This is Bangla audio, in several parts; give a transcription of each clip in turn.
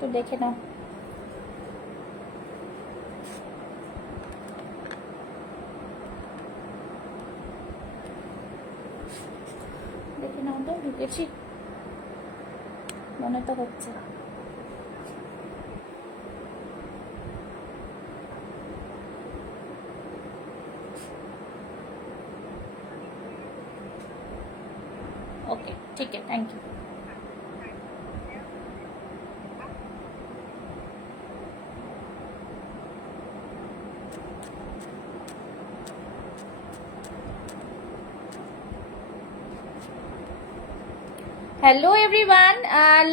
তো দেখে নাও। দেখে নাও তো ঢুকেছি, মনে তো হচ্ছে। ओके ठीक है, थैंक यू। হ্যালো এভরিওয়ান,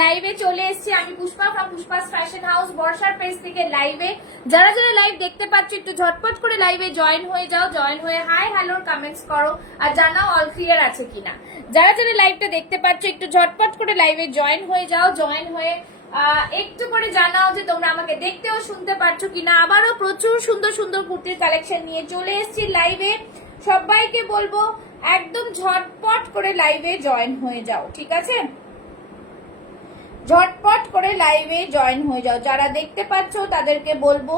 লাইভে চলে এসেছি আমি পুষ্পা ফ্রম পুষ্পাস ফ্যাশন হাউস বর্ষার পেজ থেকে লাইভে। যারা যারা লাইভ দেখতে পাচ্ছ একটু ঝটপট করে লাইভে জয়েন হয়ে যাও, জয়েন হয়ে হাই হ্যালোর কমেন্টস করো আর জানাও অল ক্লিয়ার আছে কিনা। যারা যারা লাইভটা দেখতে পাচ্ছ একটু ঝটপট করে লাইভে জয়েন হয়ে যাও, জয়েন হয়ে একটু করে জানাও যে তোমরা আমাকে দেখতেও শুনতে পারছো কিনা। আবারও প্রচুর সুন্দর সুন্দর কুর্তির কালেকশন নিয়ে চলে এসেছি লাইভে। সবাইকে বলবো একদম ঝটপট করে লাইভে জয়েন হয়ে যাও, ঠিক আছে? ঝটপট করে লাইভে জয়েন হয়ে যাও। যারা দেখতে পাচ্ছ তাদেরকে বলবো,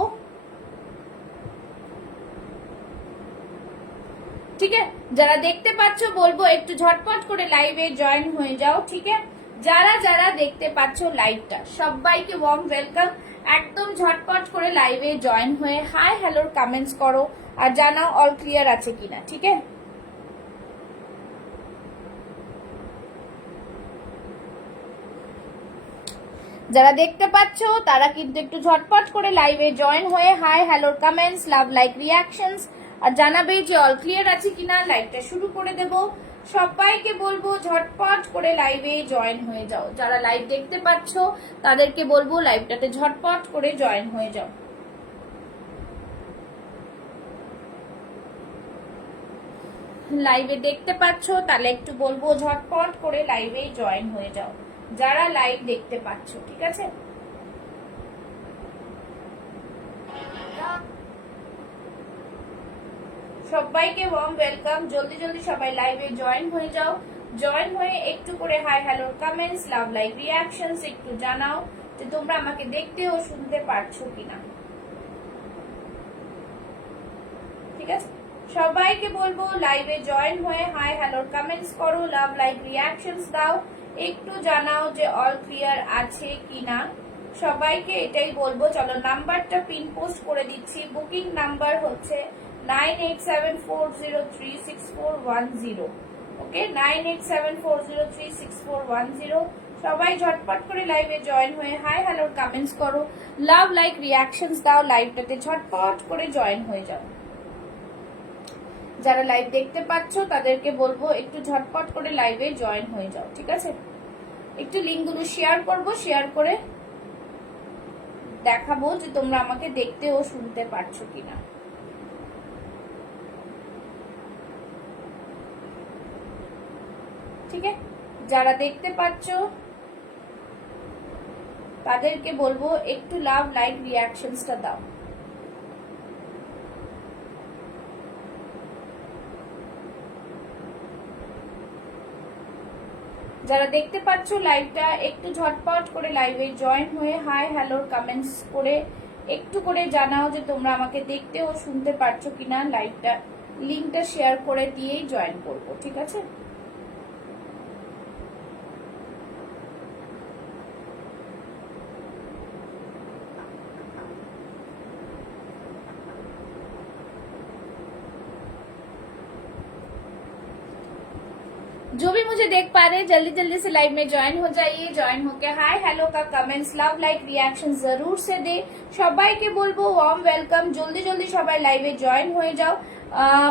ঠিক আছে? যারা দেখতে পাচ্ছ বলবো একটু ঝটপট করে লাইভে জয়েন হয়ে যাও, ঠিক আছে? যারা যারা দেখতে পাচ্ছ লাইভটা সবাইকে ওয়ার্ম ওয়েলকাম। একদম ঝটপট করে লাইভে জয়েন হয়ে হাই হ্যালোর কমেন্টস করো আর জানাও অল ক্লিয়ার আছে কিনা, ঠিক আছে? যারা দেখতে পাচ্ছ তারা কিন্তু একটু ঝটপট করে লাইভে জয়েন হয়ে হাই হ্যালোর কমেন্টস, লাভ, লাইক, রিয়াকশনস আর জানাবে যে অল ক্লিয়ার আছে কিনা। লাইভটা শুরু করে দেব। সবাইকে বলবো ঝটপট করে লাইভে জয়েন হয়ে যাও। যারা লাইভ দেখতে পাচ্ছ তাদেরকে বলবো লাইভটাতে ঝটপট করে জয়েন হয়ে যাও। লাইভে দেখতে পাচ্ছ তাহলে একটু বলবো ঝটপট করে লাইভে জয়েন হয়ে যাও, যারা লাইভ দেখতে পাচ্ছ, ঠিক আছে? সবাইকে ওয়ার্ম ওয়েলকাম। জলদি জলদি সবাই লাইভে জয়েন হয়ে যাও, জয়েন হয়ে একটু করে হাই হ্যালো কমেন্টস, লাভ, লাইক, রিয়াকশনস একটু জানাও যে তোমরা আমাকে দেখতে ও শুনতে পারছো কিনা, ঠিক আছে? সবাইকে বলবো লাইভে জয়েন হয়ে হাই হ্যালো কমেন্টস করো, লাভ, লাইক, রিয়াকশনস দাও, একটু জানাও যে অল ক্লিয়ার আছে কিনা। সবাইকে এটাই বলবো। চলো নাম্বারটা পিন পোস্ট করে দিচ্ছি। বুকিং নাম্বার হচ্ছে 9874036410। ওকে, 9874036410। সবাই ঝটপট করে লাইভে জয়েন হয়ে হাই হ্যালোর কমেন্টস করো, লাভ, লাইক, রিয়াকশনস দাও, লাইভটাতে ঝটপট করে জয়েন হয়ে যাও। যারা লাইভ দেখতে পাচ্ছ তাদেরকে বলবো একটু ঝটপট করে লাইভে জয়েন হয়ে যাও, ঠিক আছে? একটু লিঙ্কগুলো শেয়ার করবো, শেয়ার করে দেখাবো যে তোমরা আমাকে দেখতে ও শুনতে পারছো কিনা। ঠিক আছে? যারা দেখতে পাচ্ছ তাদেরকে বলবো একটু লাভ, লাইক, রিয়াকশনসটা দাও। যারা দেখতে পাচ্ছ লাইভটা একটু ঝটপট করে লাইভে জয়েন হয়ে হাই হ্যালোর কমেন্টস করে একটু করে জানাও যে তোমরা আমাকে দেখতে ও শুনতে পারছো কিনা। লাইভটা লিংকটা শেয়ার করে দিয়েই জয়েন করবো, ঠিক আছে? जो भी मुझे देख पा रहे हैं जल्दी जल्दी से लाइव में ज्वाइन हो जाइए। ज्वाइन होके हाय हेलो का कमेंट्स, लव, लाइक, रिएक्शन जरूर से दे। সবাইকে বলবো ওয়ার্ম ওয়েলকাম। জলদি জলদি সবাই লাইভে জয়েন হয়ে যাও।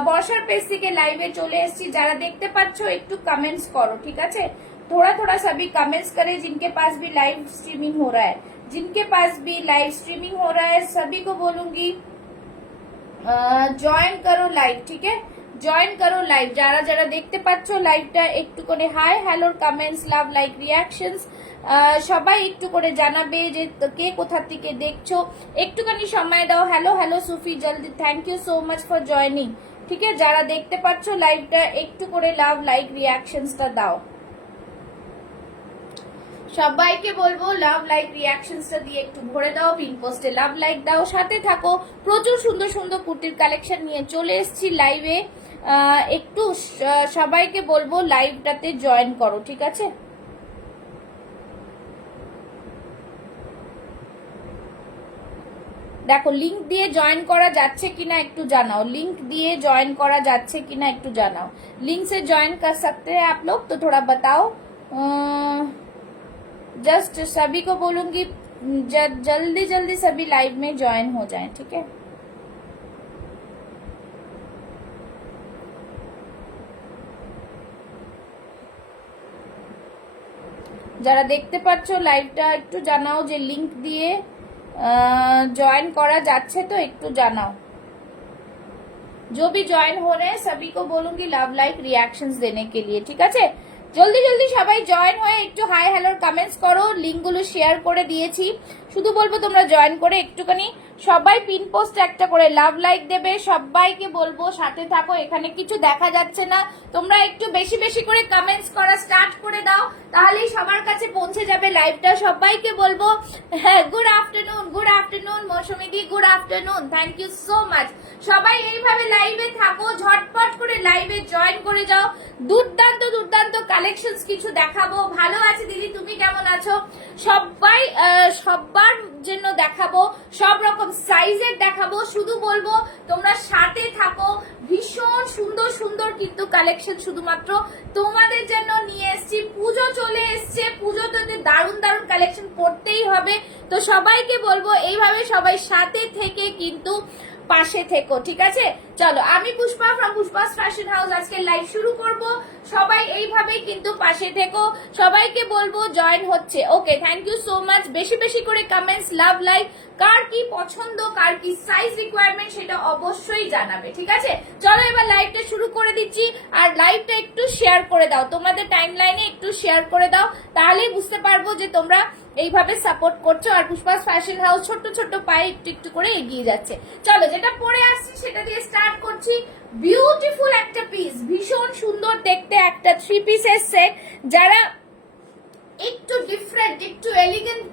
বর্ষার পেজ থেকে লাইভে চলে এসেছি। যারা দেখতে পাচ্ছ একটু কমেंट्स करो, ठीक है? थोड़ा थोड़ा सभी कमेंट्स करें जिनके पास भी लाइव स्ट्रीमिंग हो रहा है। जिनके पास भी लाइव स्ट्रीमिंग हो रहा है सभी को बोलूंगी জয়েন করো লাইভ, ঠিক আছে? জয়েন করো লাইভ। যারা যারা দেখতে পাচ্ছ লাইভটা একটু করে হাই হ্যালোর কমেন্টস, লাভ, লাইক, রিয়াকশনস সবাই একটু করে জানাবে যে কে কোথা থেকে দেখছো। একটুখানি সময় দাও। হ্যালো হ্যালো সুফি জলদি, thank you so much for joining, ঠিক আছে? যারা দেখতে পাচ্ছ লাইভটা একটু করে লাভ, লাইক, রিয়াকশনসটা দাও। সবাইকে বলবো লাভ লাইক রিয়াকশনসটা দিয়ে একটু ভরে দাও, পিন পোস্টে লাভ লাইক দাও, সাথে থাকো। প্রচুর সুন্দর সুন্দর কুর্তির কালেকশন নিয়ে চলে এসেছি লাইভে। একটু সবাইকে বলবো লাইভটাতে জয়েন করো, ঠিক আছে? দেখো লিংক দিয়ে জয়েন করা যাচ্ছে কিনা একটু জানাও, लिंक दिए ज्वाइन करा जाच्छे किना एकटू जानाओ। लिंक से ज्वाइन कर सकते हैं आप लोग तो थोड़ा बताओ। जस्ट सभी को बोलूंगी जल्दी जल्दी सभी लाइव में ज्वाइन हो जाएं, ठीक है? যারা দেখতে পাচ্ছ লাইভটা একটু জানাও যে লিংক দিয়ে ज्वाइन करा जाच्छे तो एकटू जानाओ। जो भी ज्वाइन हो रहे हैं सभी को बोलूंगी लव लाइक रिएक्शंस देने के लिए, ठीक है? जल्दी जल्दी सबाई जॉइन হয়ে একটু হাই হ্যালো কমেন্টস করো। লিংকগুলো শেয়ার করে দিয়েছি, শুধু বলবো তোমরা জয়েন করে একটুখানি সবাই পিন পোস্ট একটা করে লাভ লাইক দেবে। সবাইকে বলবো সাথে থাকো, এখানে কিছু দেখা যাচ্ছে না, তোমরা একটু বেশি বেশি করে কমেন্টস করা স্টার্ট করে দাও, তাহলেই সবার কাছে পৌঁছে যাবে লাইভটা। সবাইকে বলবো হ্যাঁ গুড আফটারনুন মৌসুমীদি, good afternoon, thank you so much. সবাই এইভাবে লাইভে থাকো, ঝটপট করে লাইভে জয়েন করে যাও। দুর্দান্ত দুর্দান্ত কালেকশনস কিছু দেখাবো। ভালো আছে দিদি, তুমি কেমন আছো? সবাই সবার জন্য দেখাবো, সব রকম সাইজের দেখাবো, শুধু বলবো তোমরা সাথে থাকো। ভীষণ সুন্দর সুন্দর কিন্তু কালেকশন শুধুমাত্র তোমাদের জন্য নিয়ে এসেছি। পুজো চলে এসছে, পুজোতে দারুণ দারুণ কালেকশন করতেই হবে, তো সবাইকে বলবো এইভাবে সবাই সাথে থেকে কিন্তু পাশে থেকো, ঠিক আছে? চলো আমি পুষ্পা ফ্রম পুষ্পাস ফ্যাশন হাউস আজকে লাইভ শুরু করব। সবাই এইভাবেই কিন্তু পাশে থেকো, সবাইকে বলবো জয়েন হচ্ছে। ওকে, থ্যাংক ইউ সো মাচ। বেশি বেশি করে কমেন্টস লাভ লাইক, কার কি পছন্দ, কার কি সাইজ রিকোয়ারমেন্ট সেটা অবশ্যই জানাবে, ঠিক আছে? চলো এবার লাইভটা শুরু করে দিচ্ছি। আর লাইভটা একটু শেয়ার করে দাও, তোমাদের টাইমলাইনে একটু শেয়ার করে দাও, তাহলেই বুঝতে পারবো যে তোমরা এইভাবে সাপোর্ট করছো আর পুষ্পাস ফ্যাশন হাউস ছোট্ট ছোট্ট পায়ে একটু একটু করে এগিয়ে যাচ্ছে। চলো যেটা পরে আসছি সেটা দিয়ে স্টার্ট করছি। বিউটিফুল একটা পিস, ভীষণ সুন্দর দেখতে একটা থ্রি পিসের সেট। যারা একটু ডিফারেন্ট একটু এলিগেন্ট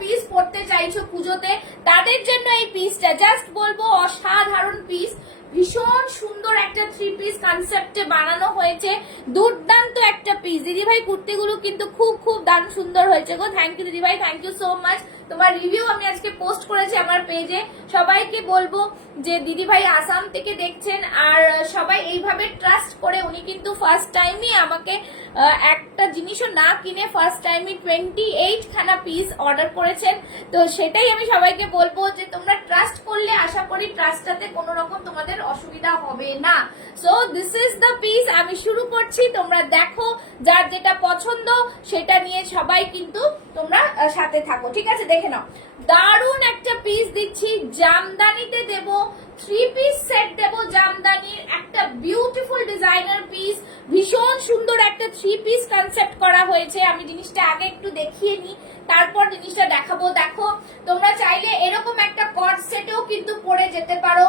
পিস পড়তে চাইছো পুজোতে, তাদের জন্য এই পিসটা জাস্ট বলবো অসাধারণ পিস। ভীষণ সুন্দর একটা থ্রি পিস কনসেপ্টে বানানো হয়েছে, দুর্দান্ত একটা পিস। দিদিভাই কুর্তিগুলো কিন্তু খুব খুব দারুণ সুন্দর হয়েছে গো। থ্যাংক ইউ দিদিভাই, থ্যাংক ইউ সো মাচ। তোমার রিভিউ আমি আজকে পোস্ট করেছি আমার পেজে। সবাইকে বলবো যে দিদিভাই আসাম থেকে দেখছেন, আর সবাই এইভাবে ট্রাস্ট করে, উনি কিন্তু ফার্স্ট টাইমই আমাকে একটা জিনিসও না কিনে ফার্স্ট টাইমই 28 খানা পিস অর্ডার করেছেন। তো সেটাই আমি সবাইকে বলবো যে তোমরা ট্রাস্ট করলে আশা করি ট্রাস্টটাতে কোনো রকম তোমাদের অসুবিধা হবে না। So this is the piece, আমি শুরু করছি। তোমরা দেখো, যার যেটা পছন্দ সেটা নিয়ে সবাই কিন্তু তোমরা সাথে থাকো, ঠিক আছে? দেখে নাও, দারুণ একটা পিস দিচ্ছি। জামদানিতে দেব, থ্রি পিস সেট দেব জামদানির, একটা বিউটিফুল ডিজাইনার পিস। ভীষণ সুন্দর একটা থ্রি পিস কনসেপ্ট করা হয়েছে। আমি জিনিসটা আগে একটু দেখিয়ে নিই, তারপর জিনিসটা দেখাবো। দেখো, তোমরা চাইলে এরকম একটা কট সেটেও কিন্তু পরে যেতে পারো।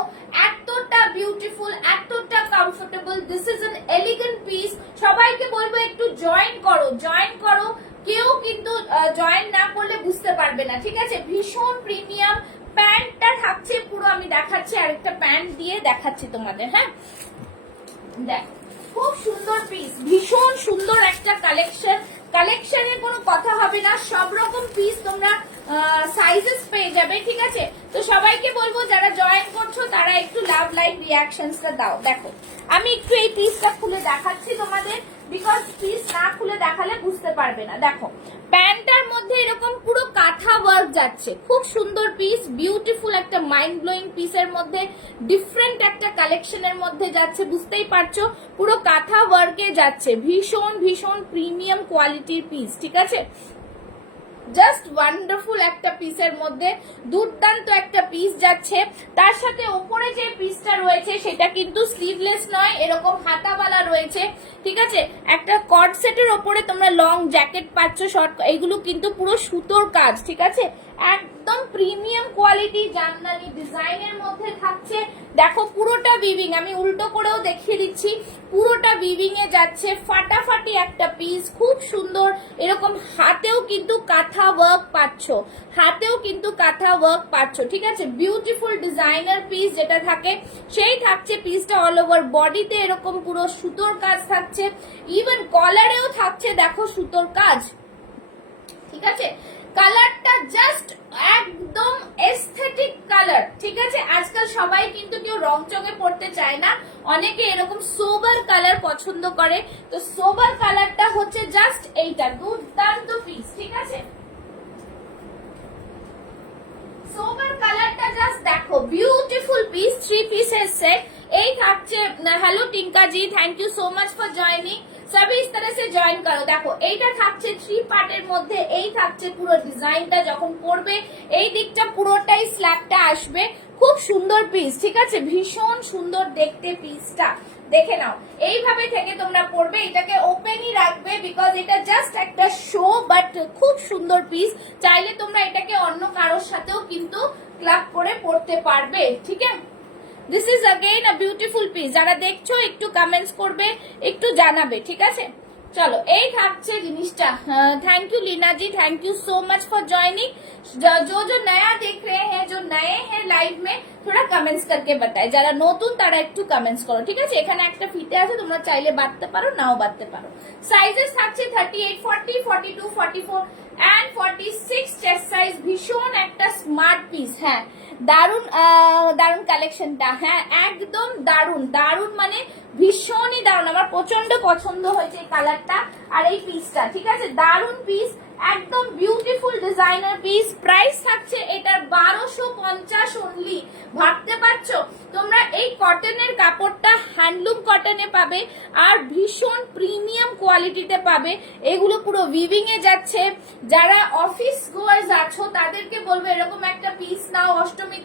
এতটা বিউটিফুল, এতটা comfortable, this is an elegant piece. সবাইকে বলবো একটু জয়েন করো, জয়েন করো। কেউ কিন্তু জয়েন না করলে বুঝতে পারবে না, ঠিক আছে? ভীষণ প্রিমিয়াম। প্যান্টটা থাকছে পুরো, আমি দেখাচ্ছি, আরেকটা প্যান্ট দিয়ে দেখাচ্ছি তোমাদের। হ্যাঁ দেখ, খুব সুন্দর পিস, ভীষণ সুন্দর একটা কালেকশন। কালেকশনের কোনো কথা হবে না, সব রকম পিস তোমরা সাইজেস পেয়ে যাবে, ঠিক আছে? তো সবাইকে বলবো যারা জয়েন করছো তারা একটু লাভ লাইক রিয়াকশনসটা দাও। দেখো আমি একটু এই পিসটা খুলে দেখাচ্ছি তোমাদের, বিকজ পিস না খুলে দেখালে বুঝতে পারবে না। দেখো প্যান্টটার মধ্যে এরকম পুরো কাঁথা ওয়ার্ক যাচ্ছে, খুব সুন্দর পিস, বিউটিফুল একটা মাইন্ড ব্লোয়িং পিসের মধ্যে ডিফারেন্ট একটা কালেকশনের মধ্যে যাচ্ছে, বুঝতেই পারছো পুরো কাঁথা ওয়ার্কে যাচ্ছে। ভীষণ ভীষণ প্রিমিয়াম কোয়ালিটির পিস, ঠিক আছে? জাস্ট ওয়ান্ডারফুল একটা পিসের মধ্যে দুর্দান্ত একটা পিস যাচ্ছে। তার সাথে ওপরে যে পিসটা রয়েছে সেটা কিন্তু স্লিভলেস নয়, এরকম হাতাওয়ালা রয়েছে, ঠিক আছে। একটা কর্ড সেটের ওপরে তোমরা লং জ্যাকেট পাচ্ছ, শর্ট, এইগুলো কিন্তু পুরো সুতোর কাজ, ঠিক আছে। একদম প্রিমিয়াম কোয়ালিটি জামদানি ডিজাইনের মধ্যে থাকছে। দেখো পুরোটা উইভিং, আমি উল্টো করেও দেখিয়ে দিচ্ছি, পুরোটা উইভিং এ যাচ্ছে, ফাটাফাটি একটা পিস, খুব সুন্দর। এরকম হাতেও কিন্তু কাঁথা ওয়ার্ক পাচ্ছ, হাতেও কিন্তু কাঁথা ওয়ার্ক পাচ্ছ, ঠিক আছে। বিউটিফুল ডিজাইনার পিস যেটা থাকে সেই থাকছে পিসটা। অল ওভার বডিতে এরকম পুরো সুতোর কাজ থাকছে, ইভেন কলারেও থাকছে দেখো সুতোর কাজ, ঠিক আছে। কালারটা জাস্ট একদম এস্থেটিক কালার, ঠিক আছে। আজকাল সবাই কিন্তু কেউ রং চঙে পড়তে চায় না, অনেকে এরকম সোবার কালার পছন্দ করে, তো সোবার কালারটা হচ্ছে জাস্ট এইটা, দুর্দান্ত পিস, ঠিক আছে। সোবার কালারটা জাস্ট দেখো, বিউটিফুল পিস, 3 পিসের সেট। এই থাকছে, hello Tinka ji, thank you so much for joining, সবই ইস तरह से জয়েন করো। দেখো এইটা থাকছে 3 পার্টের মধ্যে, এই থাকছে পুরো ডিজাইনটা, যখন পরবে এই দিকটা পুরোটাই স্ল্যাবটা আসবে, খুব সুন্দর পিস, ঠিক আছে। ভীষণ সুন্দর দেখতে পিসটা, দেখে নাও। এইভাবে থেকে তোমরা পরবে, এটাকে ওপেনই রাখবে বিকজ এটা জাস্ট একটা শো, বাট খুব সুন্দর পিস। চাইলে তোমরা এটাকে অন্য কারোর সাথেও কিন্তু ক্লাব করে পরতে পারবে, ঠিক আছে। This is again a beautiful piece. যারা দেখছো একটু কমেন্টস করবে, একটু জানাবে, ঠিক আছে। चलो এই থাকছে জিনিসটা। Thank you Leena ji, thank you so much for joining. जो जो नया देख रहे हैं, जो नए हैं लाइव में, थोड़ा कमेंट्स करके बताए। যারা নতুন তারা একটু কমেন্টস করো, ঠিক আছে। এখানে একটা ফিতে আছে, তোমরা চাইলে বাঁধতে পারো, নাও বাঁধতে পারো। সাইজেস থাকছে 38, 40, 42, 44 এন্ড 46 চেস্ট সাইজ। ভীষণ একটা স্মার্ট পিস, হ্যাঁ দারুন, দারুন কালেকশনটা, হ্যাঁ একদম দারুন, দারুন মানে ভীষণই দারুন। আমার প্রচন্ড পছন্দ হয়েছে এই কালারটা আর এই পিসটা, ঠিক আছে। দারুন পিস, একদম বিউটিফুল ডিজাইনার পিস। প্রাইস থাকছে এটার 1250 অনলি। ভাবতে পারছো তোমরা এই কটনের কাপড়টা হ্যান্ডলুম কটনে পাবে আর ভীষণ প্রিমিয়াম কোয়ালিটিতে পাবে। এগুলো পুরো উইভিং এ যাচ্ছে। যারা অফিস গোয়ার্স আছো তাদেরকে বলবো এরকম একটা পিস নাও। অষ্টমী,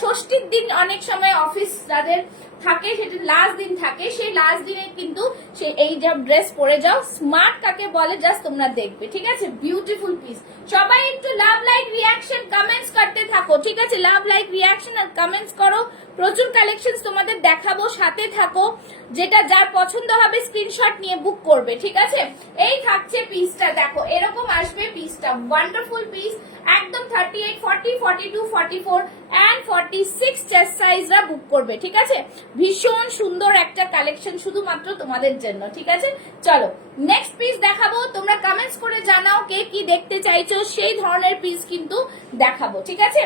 ষষ্ঠীর দিন অনেক সময় অফিস যাদের থাকে, সেটা লাস্ট দিন থাকে, সেই লাস্ট দিনে কিন্তু সেই এই যে ড্রেস পরে যাও। স্মার্ট কাকে বলে জাস্ট তোমরা দেখবে, ঠিক আছে। Beautiful piece. সবাই একটু লাভ লাইক রিয়াকশন কমেন্টস করতে থাকো, ঠিক আছে। লাভ লাইক রিয়াকশন আর কমেন্টস করো। প্রচুর কালেকশন তোমাদের দেখাবো, সাথে থাকো। যেটা যার পছন্দ হবে স্ক্রিনশট নিয়ে বুক করবে, ঠিক আছে। এই থাকছে পিসটা, দেখো এরকম আসবে পিসটা। ওয়ান্ডারফুল পিস, একদম 38, 40, 42, 44 এন্ড 46 চেস্ট সাইজরা বুক করবে, ঠিক আছে। ভীষণ সুন্দর একটা কালেকশন শুধুমাত্র তোমাদের জন্য, ঠিক আছে। চলো নেক্সট পিস দেখাবো। তোমরা কমেন্টস করে জানাও কে কি দেখতে চাইছো, সেই ধরনের পিস কিন্তু দেখাবো, ঠিক আছে।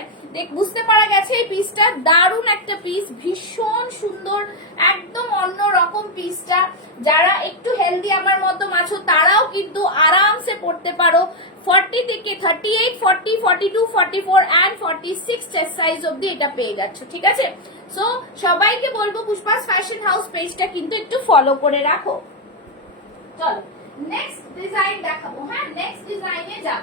বুঝতে পারা গেছে এই পিসটা দারুণ একটা পিস, ভীষণ সুন্দর, একদম অন্য রকম পিসটা। যারা একটু হেলদি আমার মতো আছো তারাও কিন্তু আরামসে পড়তে পারো। 40 থেকে 38, 40, 42, 44 এন্ড 46 চেস্ট সাইজ অবধি এটা পেয়ে যাচ্ছ, ঠিক আছে। সো সবাইকে বলবো পুষ্পাস ফ্যাশন হাউস পেজটা কিন্তু একটু ফলো করে রাখো। চলো নেক্সট ডিজাইন দেখাবো, হ্যাঁ নেক্সট ডিজাইনে যাব।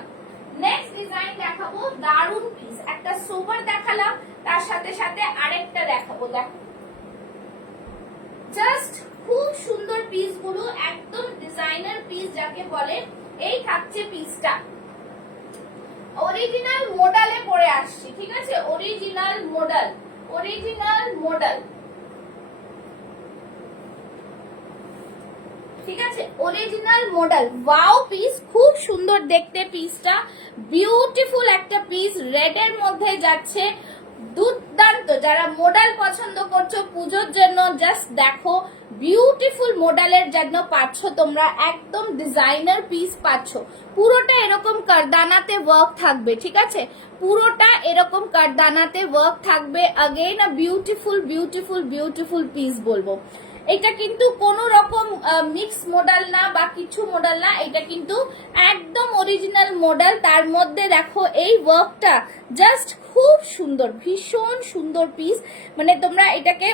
নেক্সট ডিজাইন দেখাবো, দারুন পিস। একটা সোবার দেখালাম, তার সাথে সাথে আরেকটা দেখাবো। দেখো জাস্ট খুব সুন্দর পিস গুলো, একদম ডিজাইনার পিস যাকে বলে। এই থাকছে পিসটা, অরিজিনাল মডেলে পরে আসছে, ঠিক আছে। অরিজিনাল মডেল, অরিজিনাল মডেল, ঠিক আছে। অরিজিনাল মডেল, ওয়াও পিস, খুব সুন্দর দেখতে পিসটা। বিউটিফুল একটা পিস, রেড এর মধ্যে যাচ্ছে, দুর্দান্ত। যারা মডেল পছন্দ করছো পুজোর জন্য, জাস্ট দেখো বিউটিফুল মডেলের জন্য পাচ্ছ তোমরা, একদম ডিজাইনার পিস পাচ্ছ। পুরোটা এরকম কারদানাতে ওয়ার্ক থাকবে, ঠিক আছে। পুরোটা এরকম কারদানাতে ওয়ার্ক থাকবে। Again a beautiful beautiful beautiful piece বলবো। এটা কিন্তু কোন রকম মিক্স মডেল না বা কিছু মডেল না, এটা কিন্তু একদম অরিজিনাল মডেল। তার মধ্যে দেখো এই ওয়ার্কটা জাস্ট খুব সুন্দর, ভীষণ সুন্দর পিস। মানে তোমরা এটাকে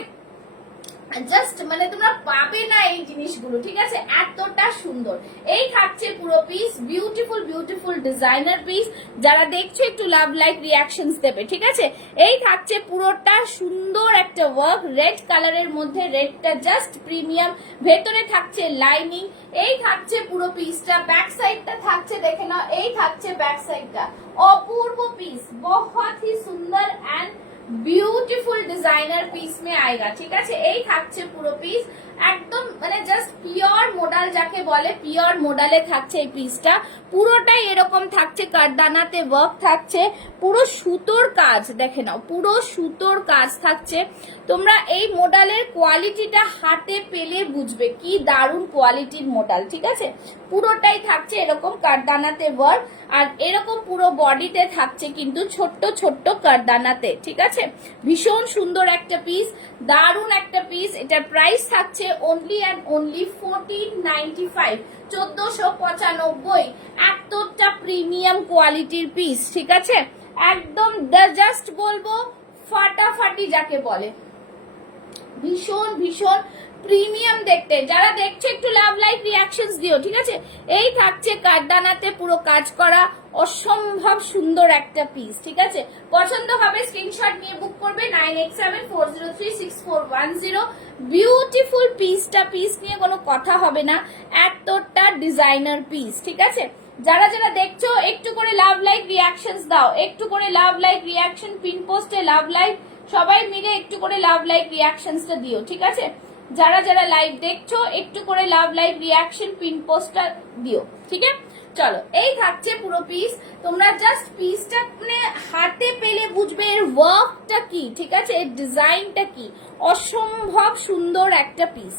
জাস্ট মানে তোমরা পাবে না এই জিনিসগুলো, ঠিক আছে, এতটা সুন্দর। এই থাকছে পুরো piece, beautiful beautiful designer piece. যারা দেখছো একটু লাভ লাইক রিয়াকশনস দেবে, ঠিক আছে। এই থাকছে পুরোটা সুন্দর একটা ওয়ার্ক, রেড কালারের মধ্যে, রেডটা জাস্ট প্রিমিয়াম, ভেতরে থাকছে লাইনিং। এই থাকছে পুরো পিসটা, ব্যাক সাইডটা থাকছে দেখে নাও, এই থাকছে ব্যাক সাইডটা, অপূর্ব পিস, বহুত ही সুন্দর एंड ब्यूटीफुल डिजाइनर पीस में आएगा, ঠিক আছে। এই থাকছে পুরো পিস, একদম মানে জাস্ট পিওর মডেল যাকে বলে, পিওর মডেলে থাকছে এই পিসটা। পুরোটাই এরকম থাকছে, কারদানাতে ওয়ার্ক থাকছে, পুরো সুতোর কাজ দেখে নাও, পুরো সুতোর কাজ থাকছে। তোমরা এই মডেলের কোয়ালিটিটা হাতে পেলে বুঝবে কি দারুণ কোয়ালিটির মডেল, ঠিক আছে। পুরোটাই থাকছে এরকম কারদানাতে ওয়ার্ক, আর এরকম পুরো বডিতে থাকছে কিন্তু ছোট্ট ছোট্ট কারদানাতে, ঠিক আছে। ভীষণ সুন্দর একটা পিস, দারুণ একটা পিস। এটার প্রাইস থাকছে অনলি অ্যান্ড অনলি 1495, 1495। এতটা প্রিমিয়াম কোয়ালিটির পিস, ঠিক আছে, একদম জাস্ট বলবো ফাটাফাটি যাকে বলে, ভীষণ ভীষণ প্রিমিয়াম দেখতে। যারা দেখছো একটু লাভ লাইক রিয়াকশনস দিও, ঠিক আছে। এই থাকছে কারদানাতে পুরো কাজ করা, অসম্ভব সুন্দর একটা পিস, ঠিক আছে। পছন্দ হবে স্ক্রিনশট নিয়ে বুক করবে 9874036410। বিউটিফুল পিসটা, পিস নিয়ে কোনো কথা হবে না, এতটা ডিজাইনার পিস, ঠিক আছে। যারা যারা দেখছো একটু করে লাভ লাইক রিয়াকশনস দাও, একটু করে লাভ লাইক রিয়াকশন, পিন পোস্টে লাভ লাইক, সবাই মিলে একটু করে লাভ লাইক রিয়াকশনসটা দিও, ঠিক আছে। যারা যারা লাইভ দেখছো একটু করে লাভ লাইক রিয়াকশন, পিন পোস্টটা দিও, ঠিক আছে। চলো, এই থাকছে পুরো পিস। তোমরা জাস্ট পিসটা মানে হাতে পেলে বুঝবে এর ওয়ার্কটা কি, ঠিক আছে, এর ডিজাইনটা কি। অসম্ভব সুন্দর একটা পিস,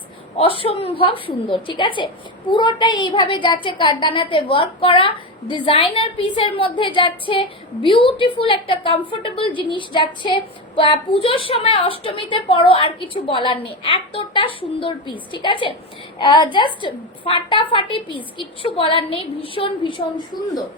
অসম্ভব সুন্দর, ঠিক আছে। পুরোটাই এইভাবে যাচ্ছে, কারদানাতে ওয়ার্ক করা, ডিজাইনার পিসের মধ্যে যাচ্ছে, বিউটিফুল একটা কমফোর্টেবল জিনিস যাচ্ছে। পুজোর সময় অষ্টমীতে পরো, আর কিছু বলার নেই, এতটা সুন্দর পিস, ঠিক আছে। জাস্ট ফাটাফাটি পিস, কিচ্ছু বলার নেই, ভীষণ ভীষণ সুন্দর।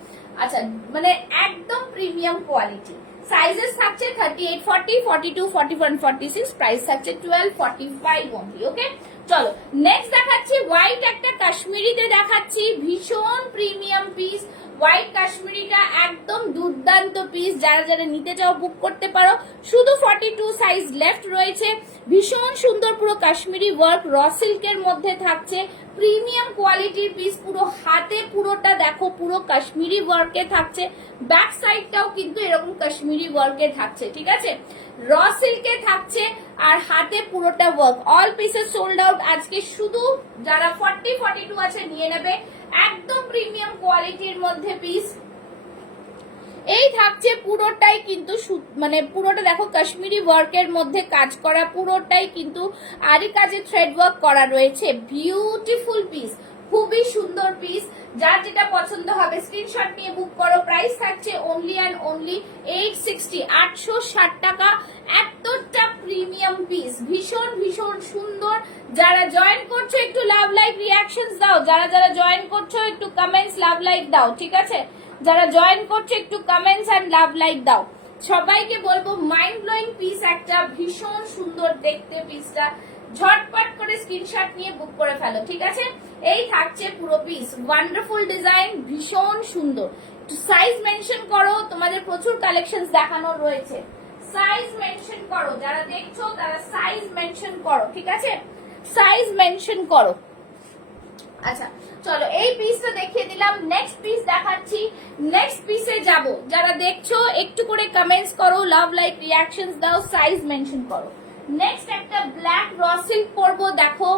আচ্ছা, মানে একদম প্রিমিয়াম কোয়ালিটি। সাইজেস থাকছে 38, 40, 42, 41, 46, প্রাইস থাকছে 1245 অনলি, ওকে। চলো নেক্সট দেখাচ্ছি, হোয়াইট একটা কাশ্মীরিতে দেখাচ্ছি, ভীষণ প্রিমিয়াম পিস। হোয়াইট কাশ্মীরিটা একদম দুর্দান্ত পিস, যারা যারা নিতে চাও বুক করতে পারো। শুধু 42 সাইজ লেফট রয়েছে। ভীষণ সুন্দর পুরো কাশ্মীরি ওয়ার্ক, র সিল্কের মধ্যে থাকছে, প্রিমিয়াম কোয়ালিটির পিস। পুরো হাতে পুরোটা দেখো পুরো কাশ্মীরি ওয়ার্কে থাকছে, ব্যাক সাইডটাও কিন্তু এরকম কাশ্মীরি ওয়ার্কে থাকছে, ঠিক আছে। র সিল্কে থাকছে আর হাতে পুরোটা work. All pieces sold out আজকে, শুধু যারা 40, 42 আছে নিয়ে নেবে, একদম প্রিমিয়াম কোয়ালিটির মধ্যে পিস। এই থাকছে পুরোটাই কিন্তু মানে পুরোটা দেখো কাশ্মীরি ওয়ার্কের মধ্যে কাজ করা, পুরোটাই কিন্তু আরি কাজে থ্রেড ওয়ার্ক করা রয়েছে। বিউটিফুল পিস, খুবই সুন্দর পিস। যার যেটা পছন্দ হবে স্ক্রিনশট নিয়ে বুক করো। প্রাইস থাকছে অনলি অ্যান্ড অনলি 860, 860 টাকা। এতটা প্রিমিয়াম পিস, ভীষণ ভীষণ সুন্দর। যারা জয়েন করছো একটু লাভ লাইক রিয়াকশনস দাও, যারা যারা জয়েন করছো একটু কমেন্টস লাভ লাইক দাও, ঠিক আছে। যারা জয়েন করছো একটু কমেন্টস এন্ড লাভ লাইক দাও। সবাইকে বলবো মাইন্ড ব্লোয়িং পিস একটা, ভীষণ সুন্দর দেখতে পিসটা। ঝটপট করে স্ক্রিনশট নিয়ে বুক করে ফেলো, ঠিক আছে। এই থাকছে পুরো পিস, ওয়ান্ডারফুল ডিজাইন, ভীষণ সুন্দর। সাইজ মেনশন করো, তোমাদের প্রচুর কালেকশনস দেখানোর রয়েছে। সাইজ মেনশন করো, যারা দেখছো তারা সাইজ মেনশন করো, ঠিক আছে, সাইজ মেনশন করো। আচ্ছা চলো, এই পিসটা দেখিয়ে দিলাম, নেক্সট পিস দেখাচ্ছি। নেক্সট পিসে যাব, যারা দেখছো একটু করে কমেন্টস করো, লাভ লাইক রিয়াকশনস দাও, সাইজ মেনশন করো। নেক্সট একটা ব্ল্যাক র সিল্ক পরবো, দেখো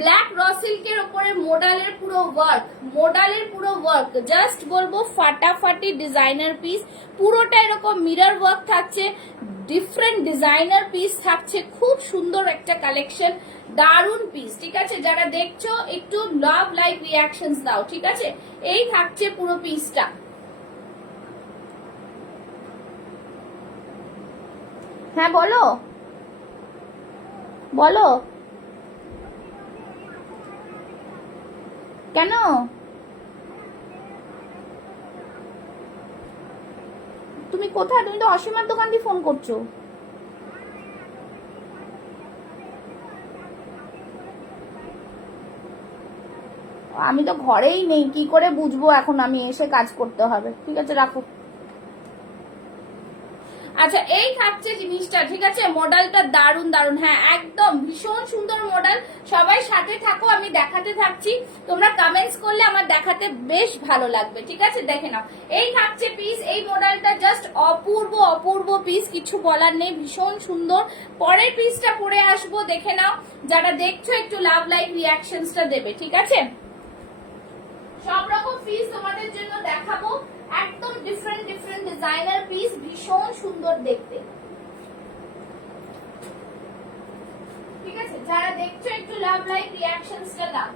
ব্ল্যাক র সিল্কের উপরে মোডালের পুরো ওয়ার্ক, মোডালের পুরো ওয়ার্ক, জাস্ট বলবো ফাটাফাটি ডিজাইনার পিস। পুরোটা এরকম মিরর ওয়ার্ক থাকছে, ডিফারেন্ট ডিজাইনার পিস থাকছে, খুব সুন্দর একটা কালেকশন, দারুন পিস, ঠিক আছে। যারা দেখছো একটু লাভ লাইক রিয়াকশনস দাও, ঠিক আছে। এই থাকছে পুরো পিসটা। হ্যাঁ বলো বলো, কেন? তুমি কোথায়? তুমি তো অসীমার দোকান দিয়ে ফোন করছো। আমি তো ঘরেই নেই, কি করে বুঝবো এখন, আমি এসে কাজ করতে হবে। ঠিক আছে রাখো। আচ্ছা এই থাকছে জিনিসটা, ঠিক আছে, মডেলটা দারুন দারুন, হ্যাঁ একদম ভীষণ সুন্দর মডেল। সবাই সাথে থাকো, আমি দেখাতে থাকছি, তোমরা কমেন্টস করলে আমার দেখাতে বেশ ভালো লাগবে। ঠিক আছে দেখে নাও, এই থাকছে পিস, এই মডেলটা জাস্ট অপূর্ব অপূর্ব পিস, কিছু বলার নেই, ভীষণ সুন্দর। পরের পিসটা পরে আসবো, দেখে নাও, যারা দেখছো একটু লাভ লাইক রিয়াকশনসটা দেবে। ঠিক আছে, সব রকম পিস তোমাদের জন্য দেখাবো, একদম ডিফারেন্ট ডিফারেন্ট ডিজাইনার পিস, ভীষণ সুন্দর দেখতে। ঠিক আছে, যারা দেখছো একটু লাভ লাইক রিয়াকশনসটা দাও,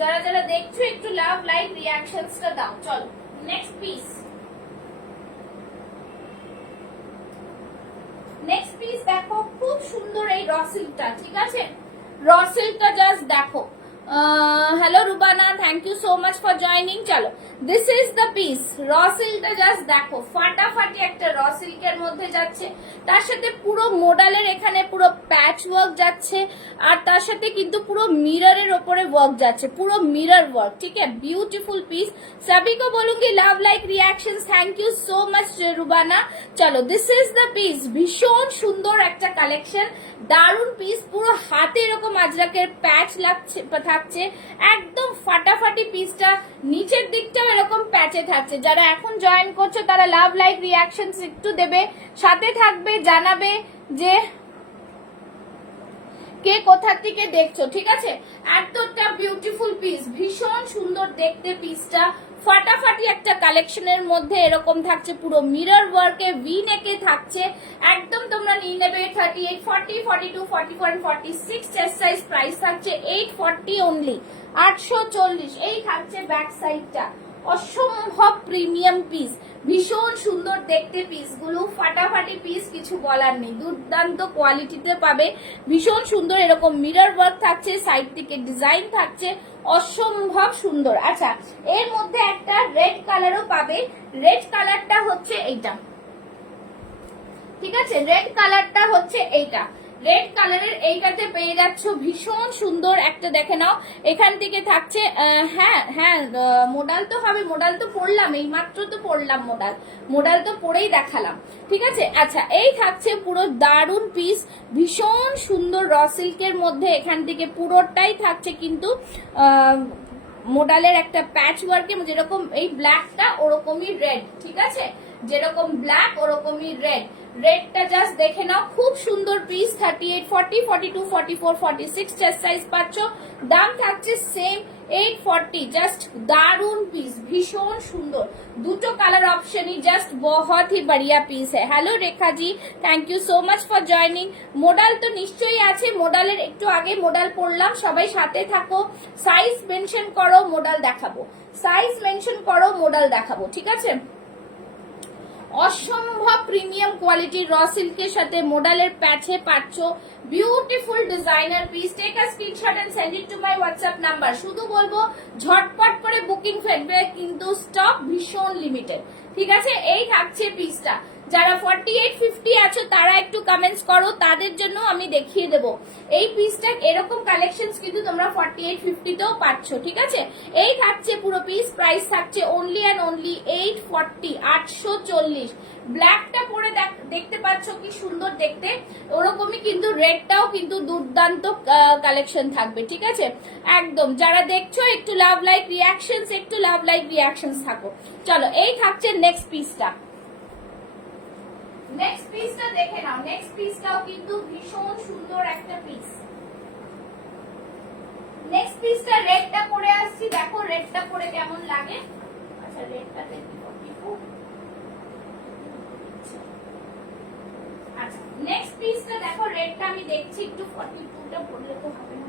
যারা যারা দেখছো একটু লাভ লাইক রিয়াকশনসটা দাও। চলো নেক্সট পিস, নেক্সট পিস দেখো, খুব সুন্দর এই র সিল্কটা। ঠিক আছে, র সিল্কটা জাস্ট দেখো। Hello Rubana, thank you so much for joining. চলো this is the piece, raw সিল্কটা জাস্ট দেখো, ফাটাফাটি একটা র সিল্কের মধ্যে যাচ্ছে, তার সাথে পুরো মডেলের এখানে পুরো প্যাচ ওয়ার্ক যাচ্ছে, আর তার সাথে কিন্তু পুরো মিররের ওপরে ওয়ার্ক যাচ্ছে, পুরো মিরর ওয়ার্ক। ঠিক আছে, বিউটিফুল পিস, सभी को बोलूंगी love like reactions, thank you so much Rubana. চলো দিস ইজ দ্য পিস, ভীষণ সুন্দর একটা কালেকশন, দারুন পিস, পুরো হাতে এরকম আজরাকের প্যাচ লাগছে থাকছে, একদম ফাটাফাটি পিসটা, নিচের দিকটাও এরকম প্যাচে থাকছে। যারা এখন জয়েন করছো তারা লাভ লাইক রিয়াকশনস একটু দেবে, সাথে থাকবে, জানাবে যে কে কোথা থেকে দেখছো। ঠিক আছে, এতটা বিউটিফুল পিস, ভীষণ সুন্দর দেখতে পিসটা, ফাটাফাটি একটা কালেকশনের মধ্যে এরকম থাকছে, পুরো মিরর ওয়ার্কে ভি নেকে থাকছে, একদম তোমরা নিয়ে নেবে 38, 40, 42, 44 and 46 চেস্ট সাইজ, প্রাইস থাকছে 840 অনলি, 840। এই থাকছে ব্যাক সাইডটা, অসম্ভব প্রিমিয়াম পিস, ভীষণ সুন্দর দেখতে পিসগুলো, ফাটাফাটি পিস, কিছু বলার নেই, দুর্দান্ত কোয়ালিটিতে পাবে, ভীষণ সুন্দর এরকম মিরর ওয়ার্ক থাকছে, সাইড থেকে ডিজাইন থাকছে, অসম্ভব সুন্দর। আচ্ছা এর মধ্যে একটা রেড কালারও পাবে, রেড কালারটা হচ্ছে এইটা। ঠিক আছে, রেড কালারটা হচ্ছে এইটা, রেড কালারের এইটাতে পেয়ে যাচ্ছ, ভীষণ সুন্দর একটা, দেখে নাও এখান থেকে থাকছে। হ্যাঁ হ্যাঁ মোডাল তো হবে, মোডাল তো পড়লাম, এই মাত্র তো পড়লাম মোডাল, মোডাল তো পরেই দেখালাম। ঠিক আছে, আচ্ছা এই থাকছে পুরো দারুন পিস, ভীষণ সুন্দর র সিল্কের মধ্যে, এখান থেকে পুরোটাই থাকছে কিন্তু মোডালের একটা প্যাচ ওয়ার্কে, যেরকম এই ব্ল্যাকটা ওরকমই রেড। ঠিক আছে, যেরকম ব্ল্যাক ওরকমই রেড, রেডটা জাস্ট দেখে নাও, খুব সুন্দর পিস, 38, 40, 42, 44, 46 চেস্ট সাইজ পাচ্ছ, দাম থাকছে সেম 840। জাস্ট দারুন পিস, ভীষণ সুন্দর, দুটো কালার অপশনই জাস্ট বহুত হি বড়িয়া পিস है। Hello Rekha ji, thank you so much for joining. Modal তো নিশ্চয়ই আছে, মোডালের একটু আগে মোডাল পড়লাম, সবাই সাথে থাকো, সাইজ মেনশন করো মোডাল দেখাবো, সাইজ মেনশন করো মোডাল দেখাবো। ঠিক আছে, অসম্ভব প্রিমিয়াম কোয়ালিটির র সিল্কের সাথে মোডালের প্যাচে পাচ্ছ, beautiful designer piece. Take a screenshot and send it to my WhatsApp number. শুধু বলবো ঝটপট করে বুকিং ফেলবে, কিন্তু স্টক ভীষণ লিমিটেড। ঠিক আছে, এই থাকছে পিসটা, যারা 48, 50 আছো তারা একটু কমেন্টস করো, তাদের জন্য আমি দেখিয়ে দেবো এই পিসটা, এরকম কালেকশনস কিন্তু তোমরা 48, 50 তেও পাচ্ছ। ঠিক আছে, এই থাকছে পুরো পিস, প্রাইস থাকছে অনলি অ্যান্ড অনলি 840, 840। ব্ল্যাকটা পরে দেখতে পাচ্ছ কি সুন্দর দেখতে, ওরকমই কিন্তু রেডটাও কিন্তু দুর্দান্ত কালেকশন থাকবে। ঠিক আছে, একদম যারা দেখছো একটু লাভ লাইক রিয়াকশনস, একটু লাভ লাইক রিয়াকশনস থাকো। চলো এই থাকছে নেক্সট পিসটা, নেক্সট পিসটা দেখে নাও, নেক্সট পিসটাও কিন্তু ভীষণ সুন্দর একটা পিস। নেক্সট পিসটা রেডটা পরে আসছি, দেখো রেডটা পরে কেমন লাগে। আচ্ছা রেডটাতে আচ্ছা নেক্সট পিসটা দেখো, রেডটা আমি দেখছি একটু 42টা পরলে তো হবে না।